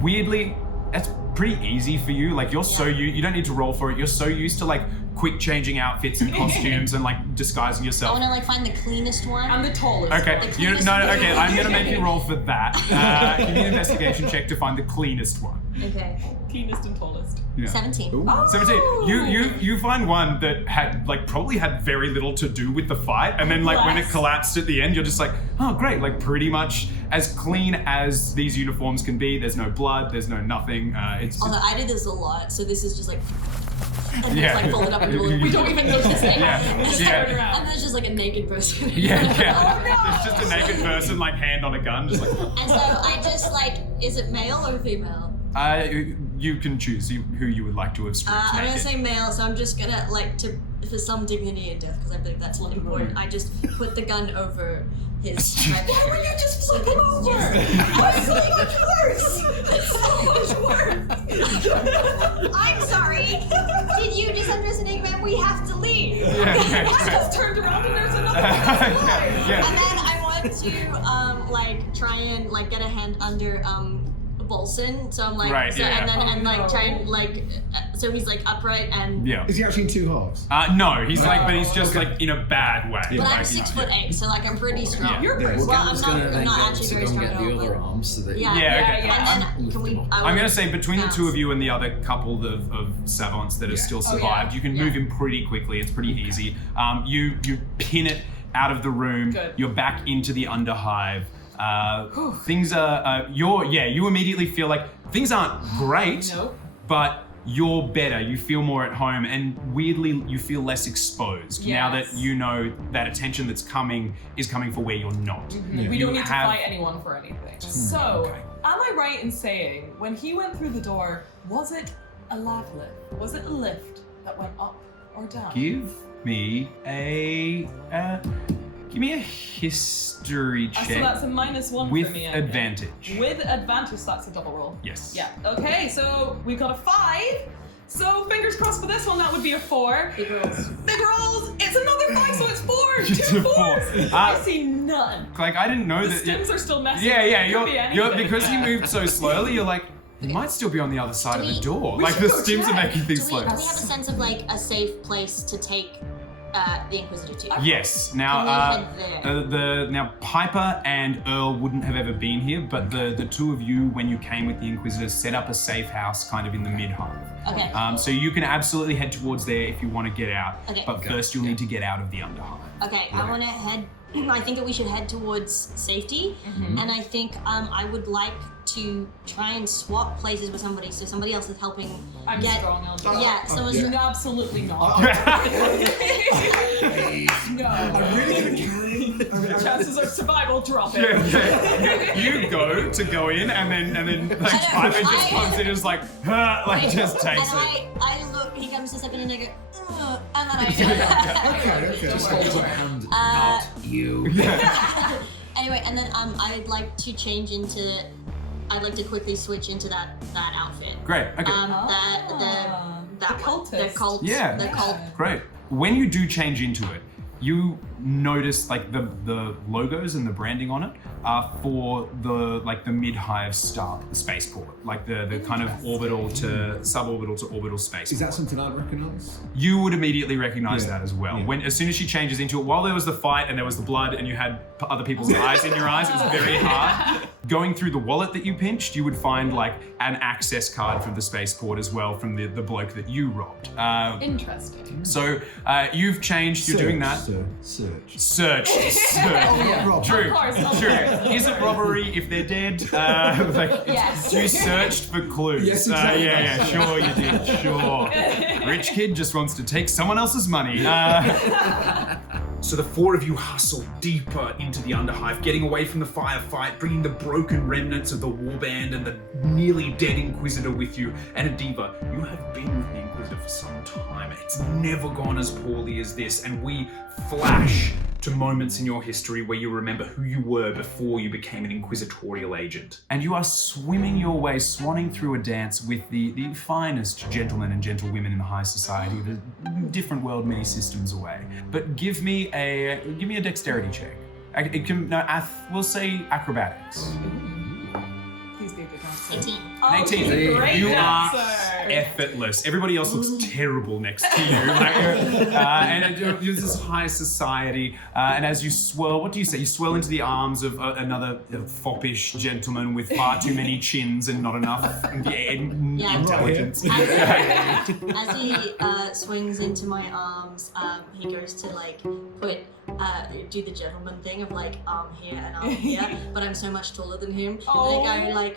Weirdly, that's pretty easy for you. Like you're so you don't need to roll for it. You're so used to like quick changing outfits and costumes and like disguising I yourself. want to find the cleanest one. I'm the tallest. Okay, The you, cleanest no, one. okay, I'm gonna make you roll for that. Give me an investigation check to find the cleanest one. Okay. Cleanest and tallest. Yeah. 17. Oh! 17. You find one that had probably had very little to do with the fight, and then when it Bless. collapsed at the end, you're just like, oh great, like pretty much as clean as these uniforms can be. There's no blood, there's no nothing. It's just, Although I did this a lot, so this is just like. And Yeah. it's like folded up into a We don't even notice it. Yeah. It's Yeah. like- and there's just like a naked person. yeah. It's just a naked person, like hand on a gun, just like. And so I just like, is it male or female? You can choose who you would like to have stripped I'm gonna naked. say male, so I'm just gonna for some dignity in death, because I believe that's really important. I just put the gun over his. Why would you just flip him over? It's so much worse. It's so much worse. I'm sorry. Did you just underestimate, man? We have to leave. I just turned around and there's another one. Yeah. And then I want to try and get a hand under Bolson. So I'm like, Right, so, yeah. and then Oh, no. try and so he's upright and. Yeah. Is he actually in 2 halves? No, he's but he's just in a bad way. But Like, I'm he's- 6'8", so I'm pretty strong. Yeah. You're Yeah. pretty Well, Gamma's I'm gonna then not go actually to very go and strong get at the all, other but- arms so that Yeah, okay. And then can we? I'm gonna say between the two bounce. of you and the other couple of savants that have still Oh, yeah. survived, you can move him pretty quickly. It's pretty easy. You pin it out of the room. Good. You're back into the Underhive. Things are you immediately feel like things aren't great, No. but you're better, you feel more at home, and weirdly, you feel less exposed now that you know that attention that's coming is coming for where you're not. We don't need to fight anyone for anything. So, am I right in saying, when he went through the door, was it a lav lift? Was it a lift that went up or down? Give me a history check. So that's a -1 with for me. advantage. With advantage, that's a double roll. Yes. Yeah. Okay, so we got a 5. So fingers crossed for this one, that would be a 4. Big rolls. Big rolls! It's another 5, so it's 4! Just 2 a 4s! four. I see none. Like, I didn't know The that. stims are still messy. Yeah, It could be you're anything. because he moved so slowly, you're like, he might still be on the other side of the door. we Like, should the go stims are check. making things Do slow. we have a sense of like a safe place to take the Inquisitor to? Yes. Can Now, we head there? now Piper and Earl wouldn't have ever been here, but the two of you, when you came with the Inquisitors, set up a safe house kind of in the mid-hive. Okay. So you can absolutely head towards there if you want to get out. Okay. But first, you'll need to get out of the Underhive. Okay, I want to head. I think that we should head towards safety, and I think I would like to try and swap places with somebody, so somebody else is helping. I'm strong, I'll do Yeah, that. so You're absolutely not. No. I'm really gonna carry. Chances of survival drop it. You go in, and then like I know, Piper just I- comes in and is like, like just takes and it. I look. He comes to step in and I go, "Ugh," and then I. Okay. Just holds up a hand. Not you. Anyway, and then I'd like to change into. I'd like to quickly switch into that outfit. Great. Okay. That cultist. The cult. Yeah. The cult. Great. When you do change into it, you notice like the logos and the branding on it are for the mid-hive spaceport, like the kind of orbital to suborbital to orbital space. Is that something I'd recognise? You would immediately recognize Yeah. that as well. Yeah. As soon as she changes into it, while there was the fight and there was the blood and you had other people's eyes in your eyes, it was very hard. Going through the wallet that you pinched, you would find like an access card from the spaceport as well from the bloke that you robbed. Interesting. So you've changed, you're doing that. Search. Search. Rob. True. Of course. True. Is it robbery if they're dead? Yes. You searched for clues. Yes, exactly. Yeah, sure you did. Sure. Rich kid just wants to take someone else's money. So the four of you hustle deeper into the Underhive, getting away from the firefight, bringing the broken remnants of the warband and the nearly dead Inquisitor with you. And Aedeva, you have been with the Inquisitor for some time. It's never gone as poorly as this, and we flash to moments in your history where you remember who you were before you became an inquisitorial agent. And you are swimming your way, swanning through a dance with the finest gentlemen and gentlewomen in the high society, the different world many systems away. But give me a dexterity check. We'll say acrobatics. Please be a good answer. 18. Oh, 18. great You are answer. effortless. Everybody else looks terrible next to you. And you're this high society. And as you swirl, what do you say? You swirl into the arms of another foppish gentleman with far too many chins and not enough intelligence. As he swings into my arms, he goes to like do the gentleman thing of like arm here and arm here, but I'm so much taller than him. Oh. And I go like,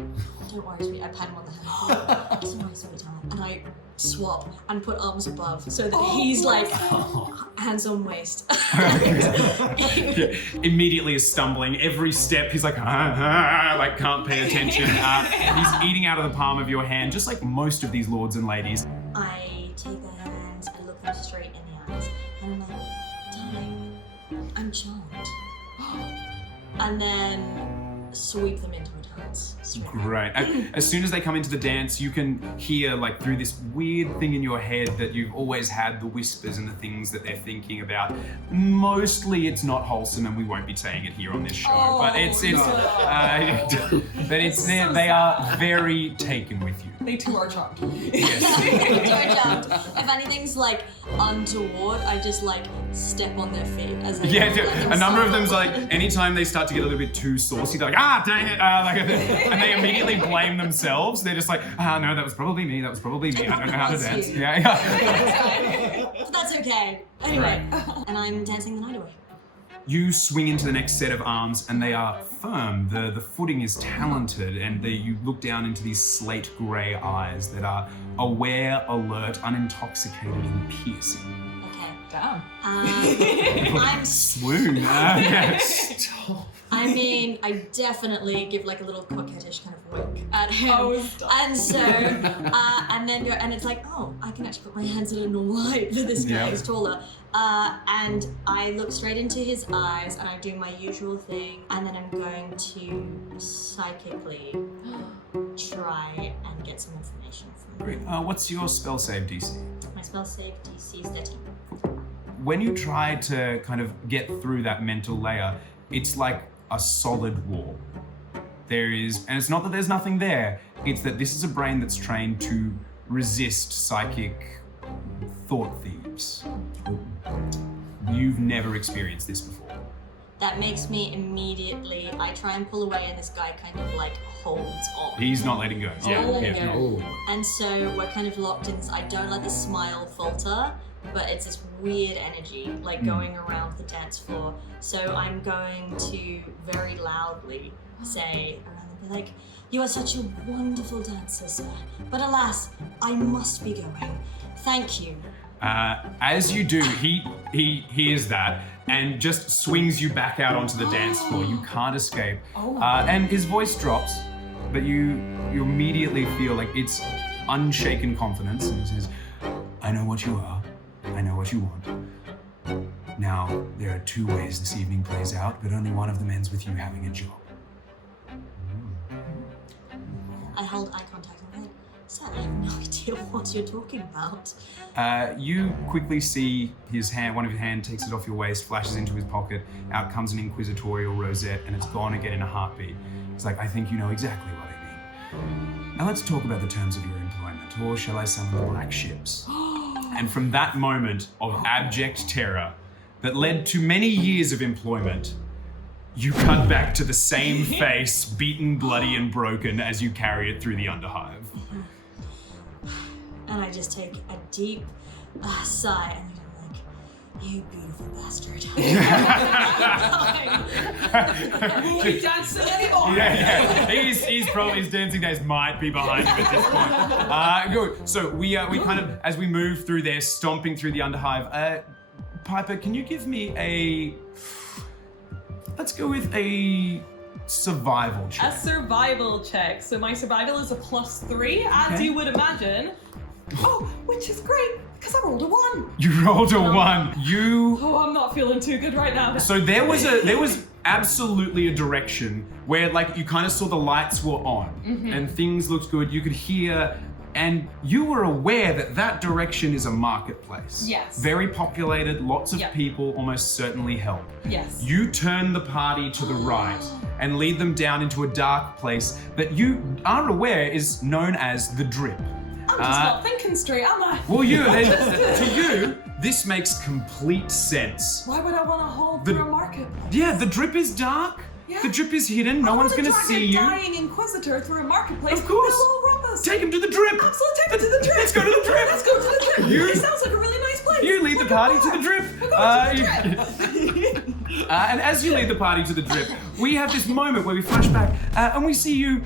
don't worry, sweet. I pat him on the hand. Don't worry, sweetheart. And I swap and put arms above so that he's like hands on waist. Immediately is stumbling. Every step he's like can't pay attention. He's eating out of the palm of your hand, just like most of these lords and ladies. I take their hands, I look them straight in the eyes, and I'm like, darling, I'm charmed. And then sweep them into a dance. Straight up. Great. As soon as they come into the dance, you can hear like through this weird thing in your head that you've always had, the whispers and the things that they're thinking about. Mostly it's not wholesome, and we won't be saying it here on this show. But they are very taken with you. They too are charmed. Yes. If anything's like untoward, I just like step on their feet as they Yeah, let them a number of start. them's like, anytime they start to get a little bit too saucy, they're like, dang it, and they immediately blame themselves. They're just like, no, that was probably me, I don't know how to dance. But that's okay. Anyway, and I'm dancing the night away. You swing into the next set of arms and they are firm. The footing is talented, and you look down into these slate grey eyes that are aware, alert, unintoxicated, and piercing. Okay. Damn. I'm Swoon. Stop. I mean, I definitely give like a little coquettish kind of wink at him. Oh, stop. And so, and then go, and it's like, oh, I can actually put my hands at a normal height for this guy who's taller. And I look straight into his eyes and I do my usual thing, and then I'm going to psychically try and get some information from him. Great. What's your spell save DC? My spell save DC is 13. When you try to kind of get through that mental layer, it's like a solid wall. There is, and it's not that there's nothing there, it's that this is a brain that's trained to resist psychic thought thieves. You've never experienced this before. That makes me immediately, I try and pull away and this guy kind of like holds on. He's not letting go. letting go. Oh. And so we're kind of locked in. I don't let the smile falter, but it's this weird energy like going around the dance floor. So I'm going to very loudly say around and be like, "You are such a wonderful dancer, sir. But alas, I must be going. Thank you." As you do, he hears that and just swings you back out onto the dance floor. You can't escape. And his voice drops, but you immediately feel like it's unshaken confidence, and he says, "I know what you are. I know what you want. Now, there are two ways this evening plays out, but only one of them ends with you having a job." I hold eye contact and I'm like, "Sir, I have no idea what you're talking about." You quickly see his hand, one of his hand takes it off your waist, flashes into his pocket, out comes an inquisitorial rosette, and it's gone again in a heartbeat. It's like, "I think you know exactly what I mean. Now let's talk about the terms of your employment, or shall I summon the black ships?" And from that moment of abject terror that led to many years of employment, you cut back to the same face, beaten, bloody, and broken as you carry it through the Underhive. And I just take a deep sigh and I'm like, "You beautiful bastard." Won't be dancing anymore. Yeah. He's probably, his dancing days might be behind him at this point. Good. So we kind of, as we move through there, stomping through the Underhive. Piper, can you give me let's go with a survival A check. survival check. So my survival is a +3, as you would imagine. Oh, which is great, because I rolled a 1. You rolled a 1. Oh, I'm not feeling too good right now. So there was absolutely a direction where like you kind of saw the lights were on and things looked good. You could hear, and you were aware that that direction is a marketplace. Yes. Very populated, lots of Yep. people almost certainly help. Yes. You turn the party to the right and lead them down into a dark place that you are aware is known as the Drip. I'm just not thinking straight, am I? Well, to you, this makes complete sense. Why would I want to hold through a market? Yeah, the Drip is dark. Yeah. The Drip is hidden. No one's gonna see you. I dying Inquisitor through a marketplace. Of course. They'll all rob us. Take him to the Drip. Absolutely, take him to the Drip. Let's go to the Drip. Let's go to the Drip. You- It sounds like a really nice place. You lead the party to the Drip. We're going to the Drip. And as you lead the party to the Drip, we have this moment where we flash back and we see you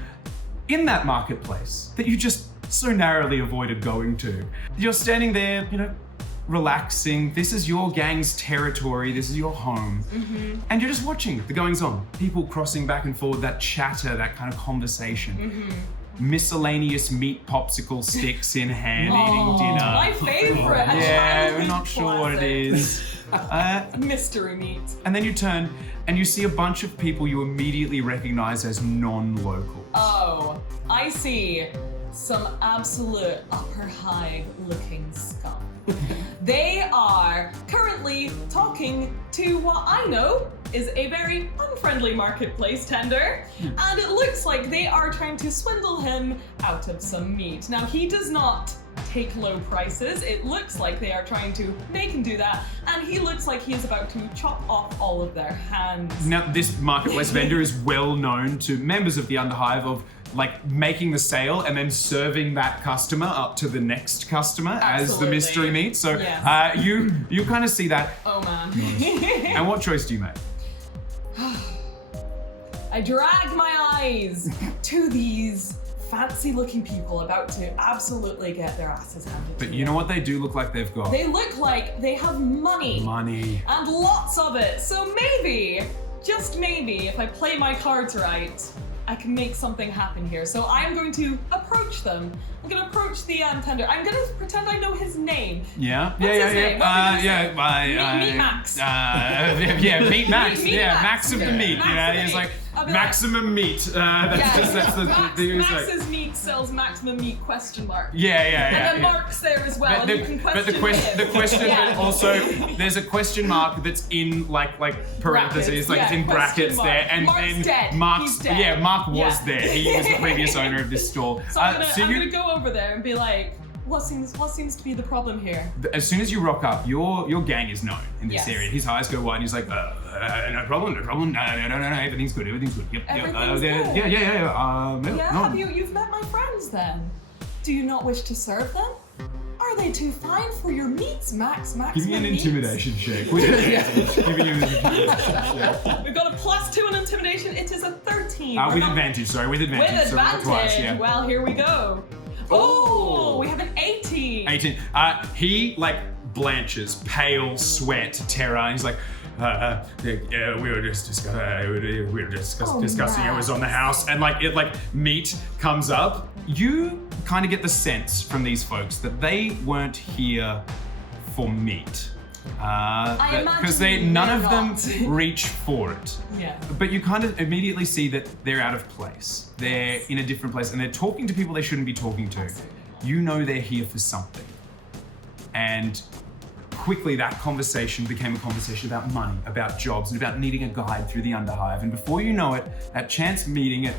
in that marketplace that you just so narrowly avoided going to. You're standing there, relaxing. This is your gang's territory. This is your home. And you're just watching the goings on. People crossing back and forth, that chatter, that kind of conversation. Miscellaneous meat popsicle sticks in hand, eating dinner. My favorite. a Yeah, we're childhood not sure what it classic. is. Mystery meat. And then you turn and you see a bunch of people you immediately recognize as non-locals. Oh, I see some absolute upper hive looking scum. They are currently talking to what I know is a very unfriendly marketplace tender, and it looks like they are trying to swindle him out of some meat. Now, he does not take low prices. It looks like they are trying to make him do that, and he looks like he is about to chop off all of their hands. Now, this marketplace vendor is well known to members of the Underhive of like making the sale and then serving that customer up to the next customer as the Absolutely. mystery meat. So Yes. you kind of see that. Oh man. And what choice do you make? I drag my eyes to these fancy-looking people about to absolutely get their asses handed to But you know what they do look like they've got? They look like they have money. Money. And lots of it. So maybe, just maybe, if I play my cards right, I can make something happen here. So I'm going to approach them. I'm going to approach the tender. I'm going to pretend I know his name. Yeah. What's his name? What are we gonna say? Meat Max. Yeah, Meat Max. Meat Yeah, Max. Max of the meat. Max Yeah, of the he's meat. like I'll be maximum meat. That's the Max's meat sells maximum meat ? Yeah. And then Mark's there as well, and you can question the question Yeah. also, there's a question mark that's in like parentheses, Brackets, like it's in yeah, brackets question mark. there, and Mark's and dead. Mark's He's dead. yeah, Mark was Yeah. there. He was the previous owner of this store. So I'm So gonna go over there and be like, what seems to be the problem here? as soon as you rock up, your gang is known in this Yes. area. His eyes go wide, and he's like, no problem, no, everything's good. Everything's good? Yeah. Yeah, no. have you've met my friends then? Do you not wish to serve them? Are they too fine for your meats, Max? Give me an intimidation check. Give me an intimidation check. We've got a +2 in intimidation. It is a 13. We're With not- advantage, sorry, with advantage. With So roll advantage. twice, yeah. Well, here we go. Oh, we have an 18. 18. He like blanches, pale, sweat, terror, and he's like, yeah, we were just discussing it was on the house, and like meat comes up. You kind of get the sense from these folks that they weren't here for meat. Because imagine none they're of them not. reach for it. Yeah. But you kind of immediately see that they're out of place. They're in a different place, and they're talking to people they shouldn't be talking to. You know they're here for something. And quickly that conversation became a conversation about money, about jobs, and about needing a guide through the Underhive. And before you know it, that chance meeting at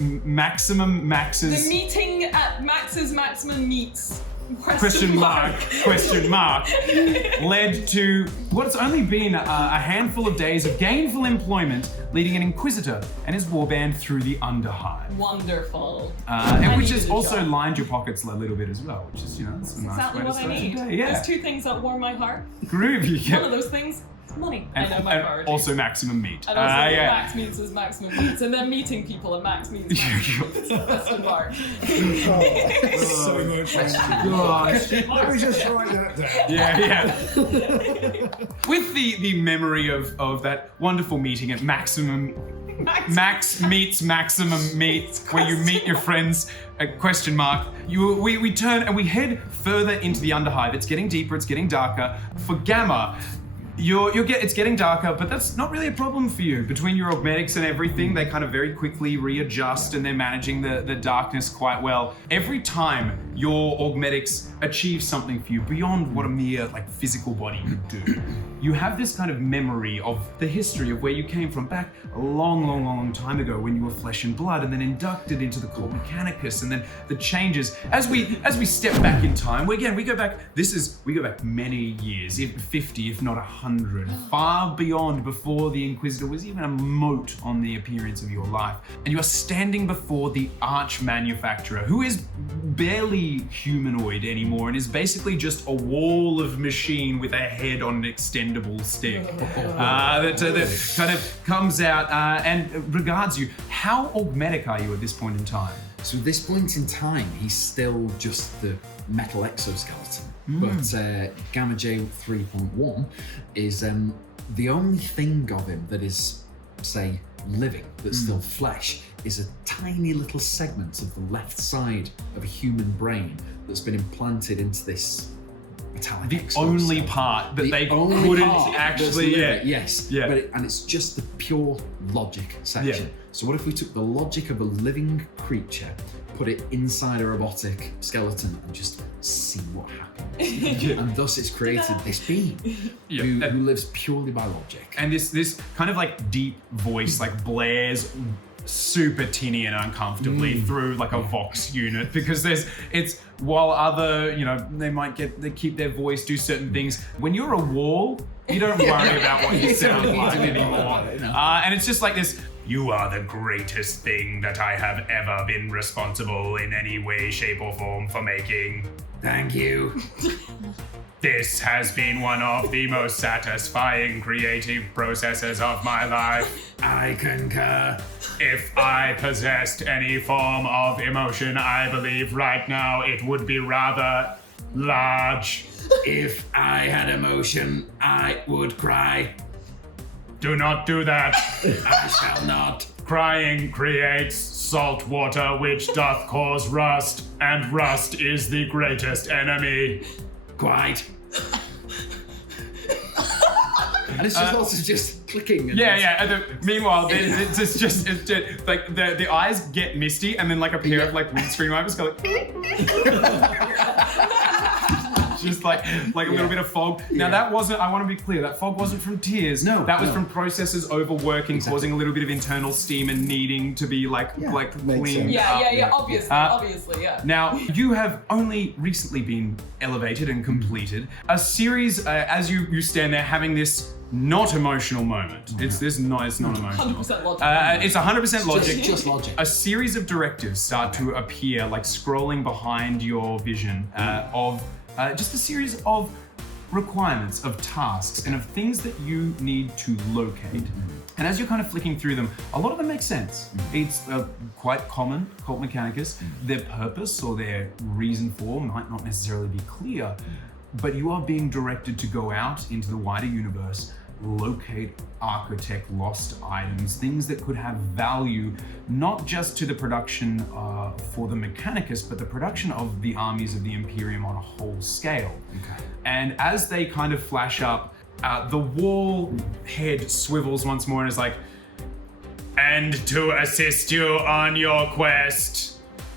Max's... The meeting at Max's Maximum Meats. Question mark led to what's only been a handful of days of gainful employment, leading an Inquisitor and his warband through the Underhive. Wonderful. And which has needed a also job. lined your pockets a little bit as well, which is, that's a nice Exactly way to what I start need. your day. Yeah. There's two things that warm my heart. Groovy. One of those things is money. I know my priorities. Also maximum meat. And also yeah. Max means is maximum meats, and then meeting people at Max means question mark. So much. Let me just write that down. Yeah. With the memory of that wonderful meeting at Max meets maximum meat, where you meet your friends. Question mark. We turn and we head further into the Underhive. It's getting deeper. It's getting darker. For Gamma, it's getting darker, but that's not really a problem for you. Between your augmetics and everything, they kind of very quickly readjust, and they're managing the darkness quite well. Every time your augmetics achieve something for you beyond what a mere physical body could do, you have this kind of memory of the history of where you came from back a long time ago, when you were flesh and blood, and then inducted into the Cult Mechanicus, and then the changes. As we step back in time, we go back many years, 50, if not 100, far beyond before the Inquisitor was even a mote on the appearance of your life. And you are standing before the arch manufacturer, who is barely humanoid anymore and is basically just a wall of machine with a head on an extendable stick that kind of comes out and regards you. How augmetic are you at this point in time? So at this point in time, he's still just the metal exoskeleton. But Gamma J 3.1 is the only thing of him that is, say, living, that's still flesh, is a tiny little segment of the left side of a human brain that's been implanted into this metallic The exoskeleton. only part that The they only couldn't part that's actually, living, yes. Yeah. And it's just the pure logic section. Yeah. So what if we took the logic of a living creature, put it inside a robotic skeleton, and just see what happens? And thus it's created this being who lives purely by logic. And this kind of deep voice blares super tinny and uncomfortably through a Vox unit, because while other, they keep their voice, do certain things. When you're a wall, you don't worry about what you sound like anymore. And it's just like this: you are the greatest thing that I have ever been responsible in any way, shape, or form for making. Thank you. This has been one of the most satisfying creative processes of my life. I concur. If I possessed any form of emotion, I believe right now it would be rather large. If I had emotion, I would cry. Do not do that. I shall not. Crying creates salt water, which doth cause rust, and rust is the greatest enemy. Quite. And it's just also just clicking. And Meanwhile, it's just like the eyes get misty, and then like a pair of like windscreen wipers go like. Just like a little bit of fog. Now that wasn't, I want to be clear, that fog wasn't from tears. No. That was from processes overworking, causing a little bit of internal steam and needing to be like cleaned Yeah, up. obviously, yeah. Now, you have only recently been elevated and completed a series, as you stand there having this not emotional moment. It's not emotional. 100% logic. It's 100% logic. Just logic. A series of directives start to appear, like scrolling behind your vision of just a series of requirements, of tasks, and of things that you need to locate. And as you're kind of flicking through them, a lot of them make sense. It's quite common, cult mechanicus. Their purpose or their reason for might not necessarily be clear, but you are being directed to go out into the wider universe, locate, architect lost items, things that could have value, not just to the production for the Mechanicus, but the production of the armies of the Imperium on a whole scale. Okay. And as they kind of flash up, the wall head swivels once more and is like, and to assist you on your quest.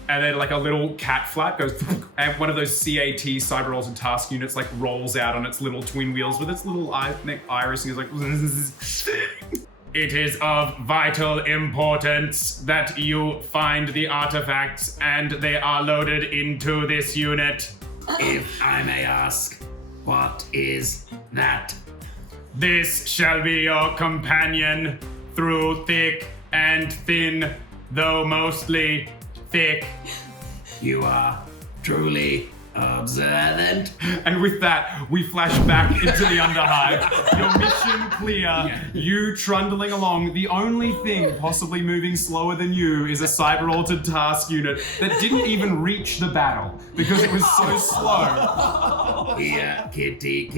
And then like a little cat flap goes, and one of those CAT cyber roles and task units like rolls out on its little twin wheels with its little iris and is like, it is of vital importance that you find the artifacts and they are loaded into this unit. If I may ask, what is that? This shall be your companion through thick and thin, though mostly thick. You are truly observant. And with that, we flash back into the Underhive. Your mission clear. You trundling along. The only thing possibly moving slower than you is a cyber-altered task unit that didn't even reach the battle because it was so slow. Here, kitty.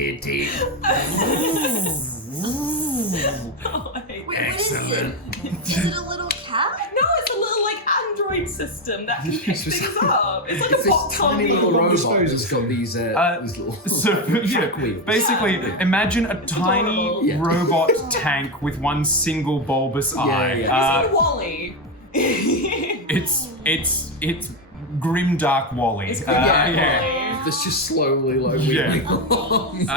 Wait, Excellent. what is it? Is it a little cat? No, it's a little like android system that can pick things up. It's like It's a this box on tiny little wheels. robot that's got these little So track wheels. basically, imagine a tiny Adorable. Yeah. robot tank with one single bulbous eye. yeah. It's like Wally. It's grimdark Wally. It's grimdark Wally. That's just slowly like Yeah. wheeling along.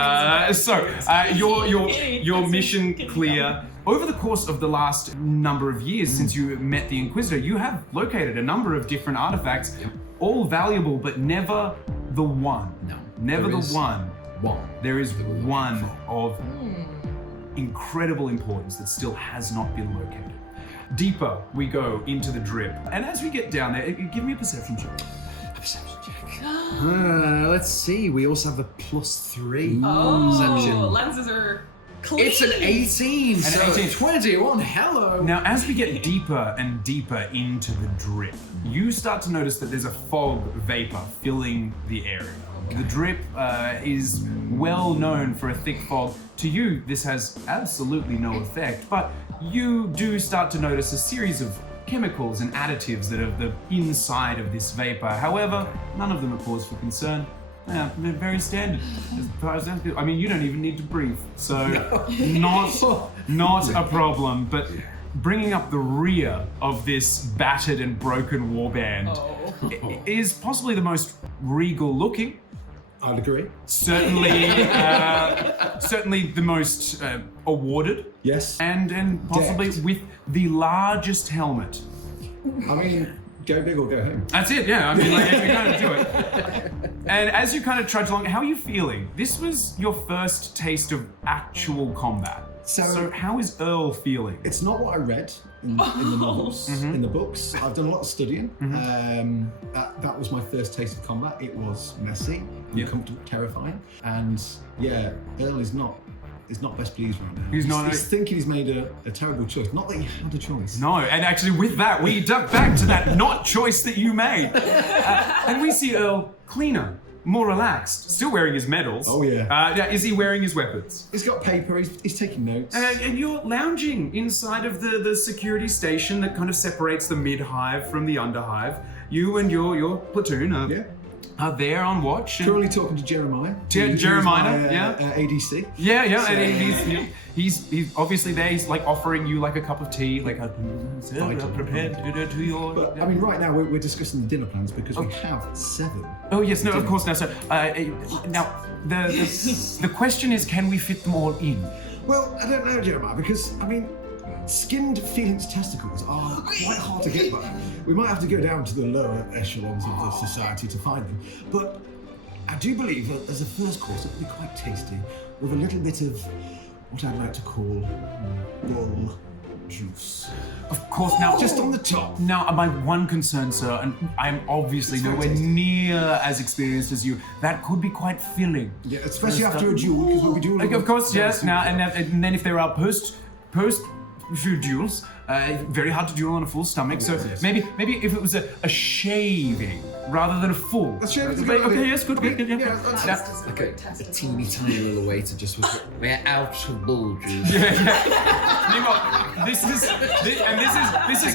Your mission clear. Over the course of the last number of years since you met the Inquisitor, you have located a number of different artifacts, all valuable, but never the one. No. Never There the is one. One. There is one of incredible importance that still has not been located. Deeper we go into the drip, and as we get down there, give me a perception check. Perception check. Let's see. We also have a +3 Oh, perception. lenses are clean. It's an 18. An So 18. 21. Hello. Now, as we get deeper and deeper into the drip, you start to notice that there's a fog vapor filling the area. The drip is well known for a thick fog. To you, this has absolutely no effect, but you do start to notice a series of chemicals and additives that are the inside of this vapor. However, none of them are cause for concern. Yeah, they're very standard. As far as that's good. I mean, you don't even need to breathe, so not a problem. But bringing up the rear of this battered and broken warband is possibly the most regal looking. I'd agree. Certainly, certainly the most awarded, Yes. and possibly Decked. with the largest helmet. I mean, go big or go home. That's it, yeah. I mean, like, if you're going to do it. And as you kind of trudge along, how are you feeling? This was your first taste of actual combat. So- how is Earl feeling? It's not what I read. in the novels, in the books. I've done a lot of studying. That was my first taste of combat. It was messy, uncomfortable, terrifying, and yeah, Earl is not best pleased right now. He's thinking he's made a terrible choice. Not that he had a choice. No, and actually with that, we duck back to that not choice that you made. And we see Earl cleaner, more relaxed, still wearing his medals. Oh yeah. Is he wearing his weapons? He's got paper, he's taking notes. And you're lounging inside of the security station that kind of separates the mid-hive from the underhive. You and your platoon are there on watch. Currently talking to Jeremiah. Jeremiah, ADC. Yeah, So, and he's obviously there. He's like offering you like a cup of tea, like prepared to your. But I mean, right now we're discussing the dinner plans because we have 7. Oh yes, no, of course. Now, so now the question is, can we fit them all in? Well, I don't know, Jeremiah, because I mean, skinned Phoenix testicles are quite hard to get by. We might have to go down to the lower echelons of the society to find them. But I do believe that as a first course, it would be quite tasty with a little bit of what I'd like to call bull juice. Of course. Now, Just on the top. Now, my one concern, sir, and I'm obviously nowhere near as experienced as you, that could be quite filling. Yeah, especially after a duel, because we'll be dueling. Like, of course, yes. Now, and then if there are post food duels, very hard to duel on a full stomach. Yes. Maybe if it was a shaving rather than a full. A shaving's a good Okay, idea. yes, good. Yeah, That's like a teeny tiny little way to just we're out of bulges. Meanwhile, this is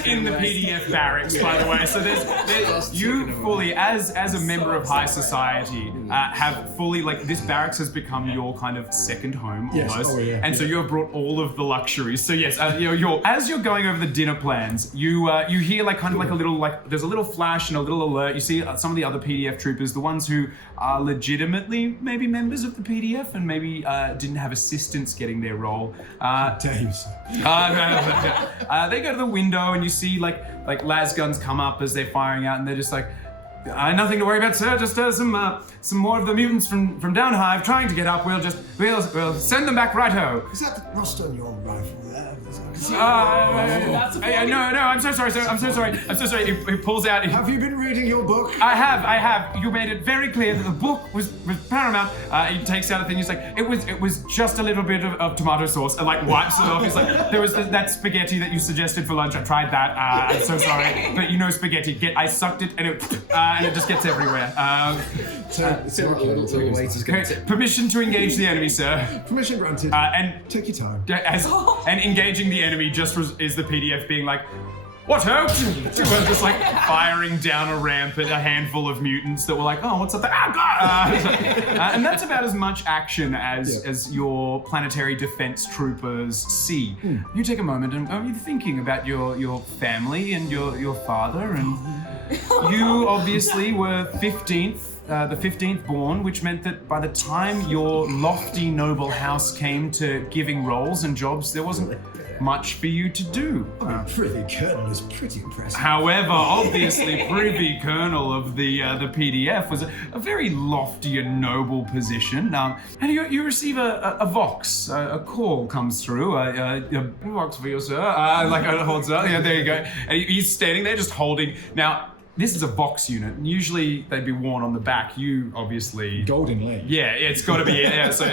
in the PDF barracks, by the way. So there's you fully, as a member of high society, have fully, like, this barracks has become your kind of second home almost. Oh, yeah. And so you have brought all of the luxuries. So yes, as you're going over the dinner plans, you hear like kind of like a little, like, there's a little flash and a little alert. You see some of the other PDF troopers, the ones who are legitimately maybe members of the PDF and maybe didn't have assistance getting their role. Dave's. They go to the window and you see like las guns come up as they're firing out, and they're just like, nothing to worry about, sir. Just some more of the mutants from Downhive trying to get up. We'll send them back righto. Is that rust on your rifle there? No, I'm so sorry, sir. I'm so sorry. He pulls out. Have you been reading your book? I have. You made it very clear that the book was paramount. He takes out a thing. He's like, it was just a little bit of tomato sauce, and like wipes it off. He's like, there was that spaghetti that you suggested for lunch. I tried that. I'm so sorry, but you know spaghetti. I sucked it, and it just gets everywhere. Permission to engage the enemy, sir. Permission granted. And take your time. And engaging the enemy just is the PDF being like, what ho? Just like firing down a ramp at a handful of mutants that were like, oh, what's up there? Ah, God! And that's about as much action as your planetary defense troopers see. You take a moment and you're thinking about your family and your father, and you obviously were 15th. The 15th born, which meant that by the time your lofty noble house came to giving roles and jobs, there wasn't much for you to do. Privy Colonel is pretty impressive. However, obviously, Privy Colonel of the PDF was a very lofty and noble position. And you receive a vox, a call comes through, a vox for you, sir. Like it holds up. Yeah, there you go. And he's standing there just holding. Now, this is a Vox unit. Usually they'd be worn on the back. You obviously golden leg. Yeah, it's got to be. Yeah, so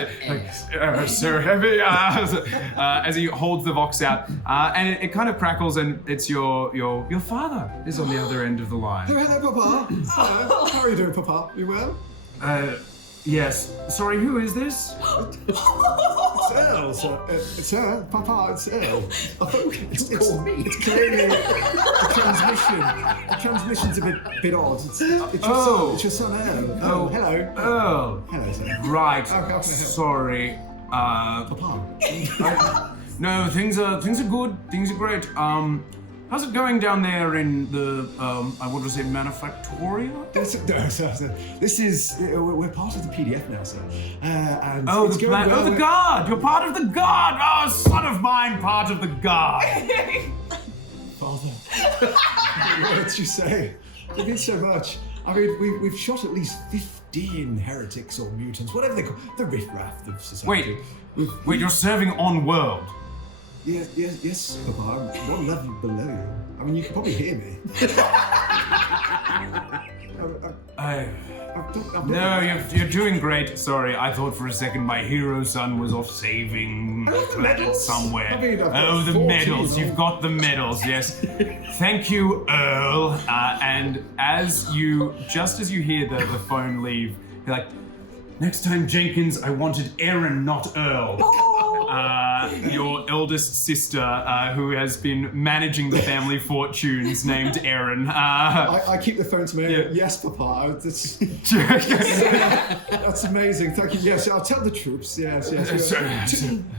so heavy. As he holds the Vox out, and it kind of crackles, and it's your father is on the other end of the line. Hello, Papa. Hello. How are you doing, Papa? You well? Yes. Sorry, who is this? It's Earl, sir. It's her, Papa. It's Earl. It's called me. It's clearly the transmission. The transmission's a bit odd. It's your son, Earl. Oh, hello. Earl. Hello, sir. Right. How can I help? Sorry. Papa. No, things are good. Things are great. How's it going down there in the, I want to say Manufactoria? No, sir. This is, we're part of the PDF now, sir. And the Guard! You're part of the Guard! Oh, son of mine, part of the Guard! Father, what did you say? You did so much. I mean, we've shot at least 15 heretics or mutants, whatever they call the riffraff of society. Wait, you're serving on world? Yes, Papa. I'm one level below you. I mean, you can probably hear me. No, you're doing great. Sorry, I thought for a second my hero son was off saving the planet medals. somewhere. I mean, I've got Oh, the 14 medals. of You've got the medals, yes. Thank you, Earl. And just as you hear the phone leave, you're like, next time, Jenkins, I wanted Aaron, not Earl. Your eldest sister, who has been managing the family fortunes, named Erin. I keep the phone to me. Yeah. Yes, Papa. That's amazing. Thank you. Yes, I'll tell the troops. Yes.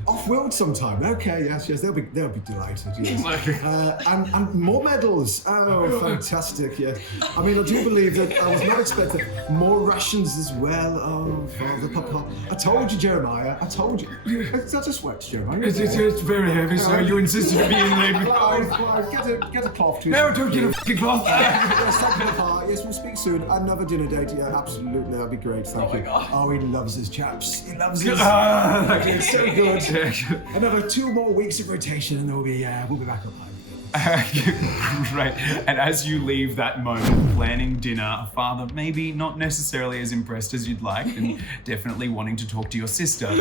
Off-world sometime. Okay. Yes. They'll be delighted. Yes. And more medals. Oh, fantastic. Yes. I mean, I do believe that I was not expecting more rations as well. Oh, Father, Papa. I told you, Jeremiah. I told you. Is that a sweat, Jeremiah? It's very heavy, so you insisted to be in there. Get a cloth to No, don't get a fucking cloth. Yes, thank you, Papa. Yes, we'll speak soon. Another dinner date. Yeah, absolutely. That'd be great. Thank you. God. Oh, he loves his chaps. He loves his. It's so good. Another 2 more weeks of rotation, and we'll be back up home. Right. And as you leave that moment planning dinner, Father maybe not necessarily as impressed as you'd like, and definitely wanting to talk to your sister.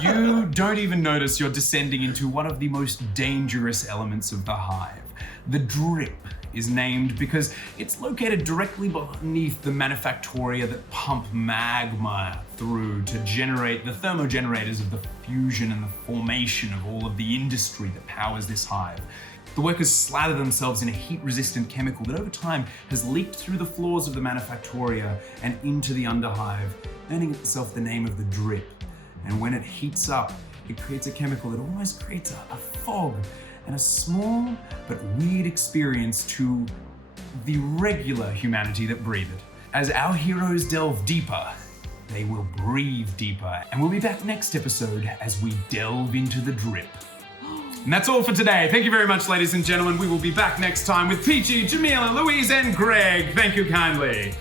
You don't even notice you're descending into one of the most dangerous elements of the hive. The drip is named because it's located directly beneath the manufactoria that pump magma through to generate the thermogenerators of the fusion and the formation of all of the industry that powers this hive. The workers slather themselves in a heat-resistant chemical that over time has leaked through the floors of the manufactoria and into the Underhive, earning itself the name of the drip. And when it heats up, it creates a chemical that almost creates a fog and a small but weird experience to the regular humanity that breathe it. As our heroes delve deeper, they will breathe deeper. And we'll be back next episode as we delve into the drip. And that's all for today. Thank you very much, ladies and gentlemen. We will be back next time with Peachy, Jamila, Louise, and Greg. Thank you kindly.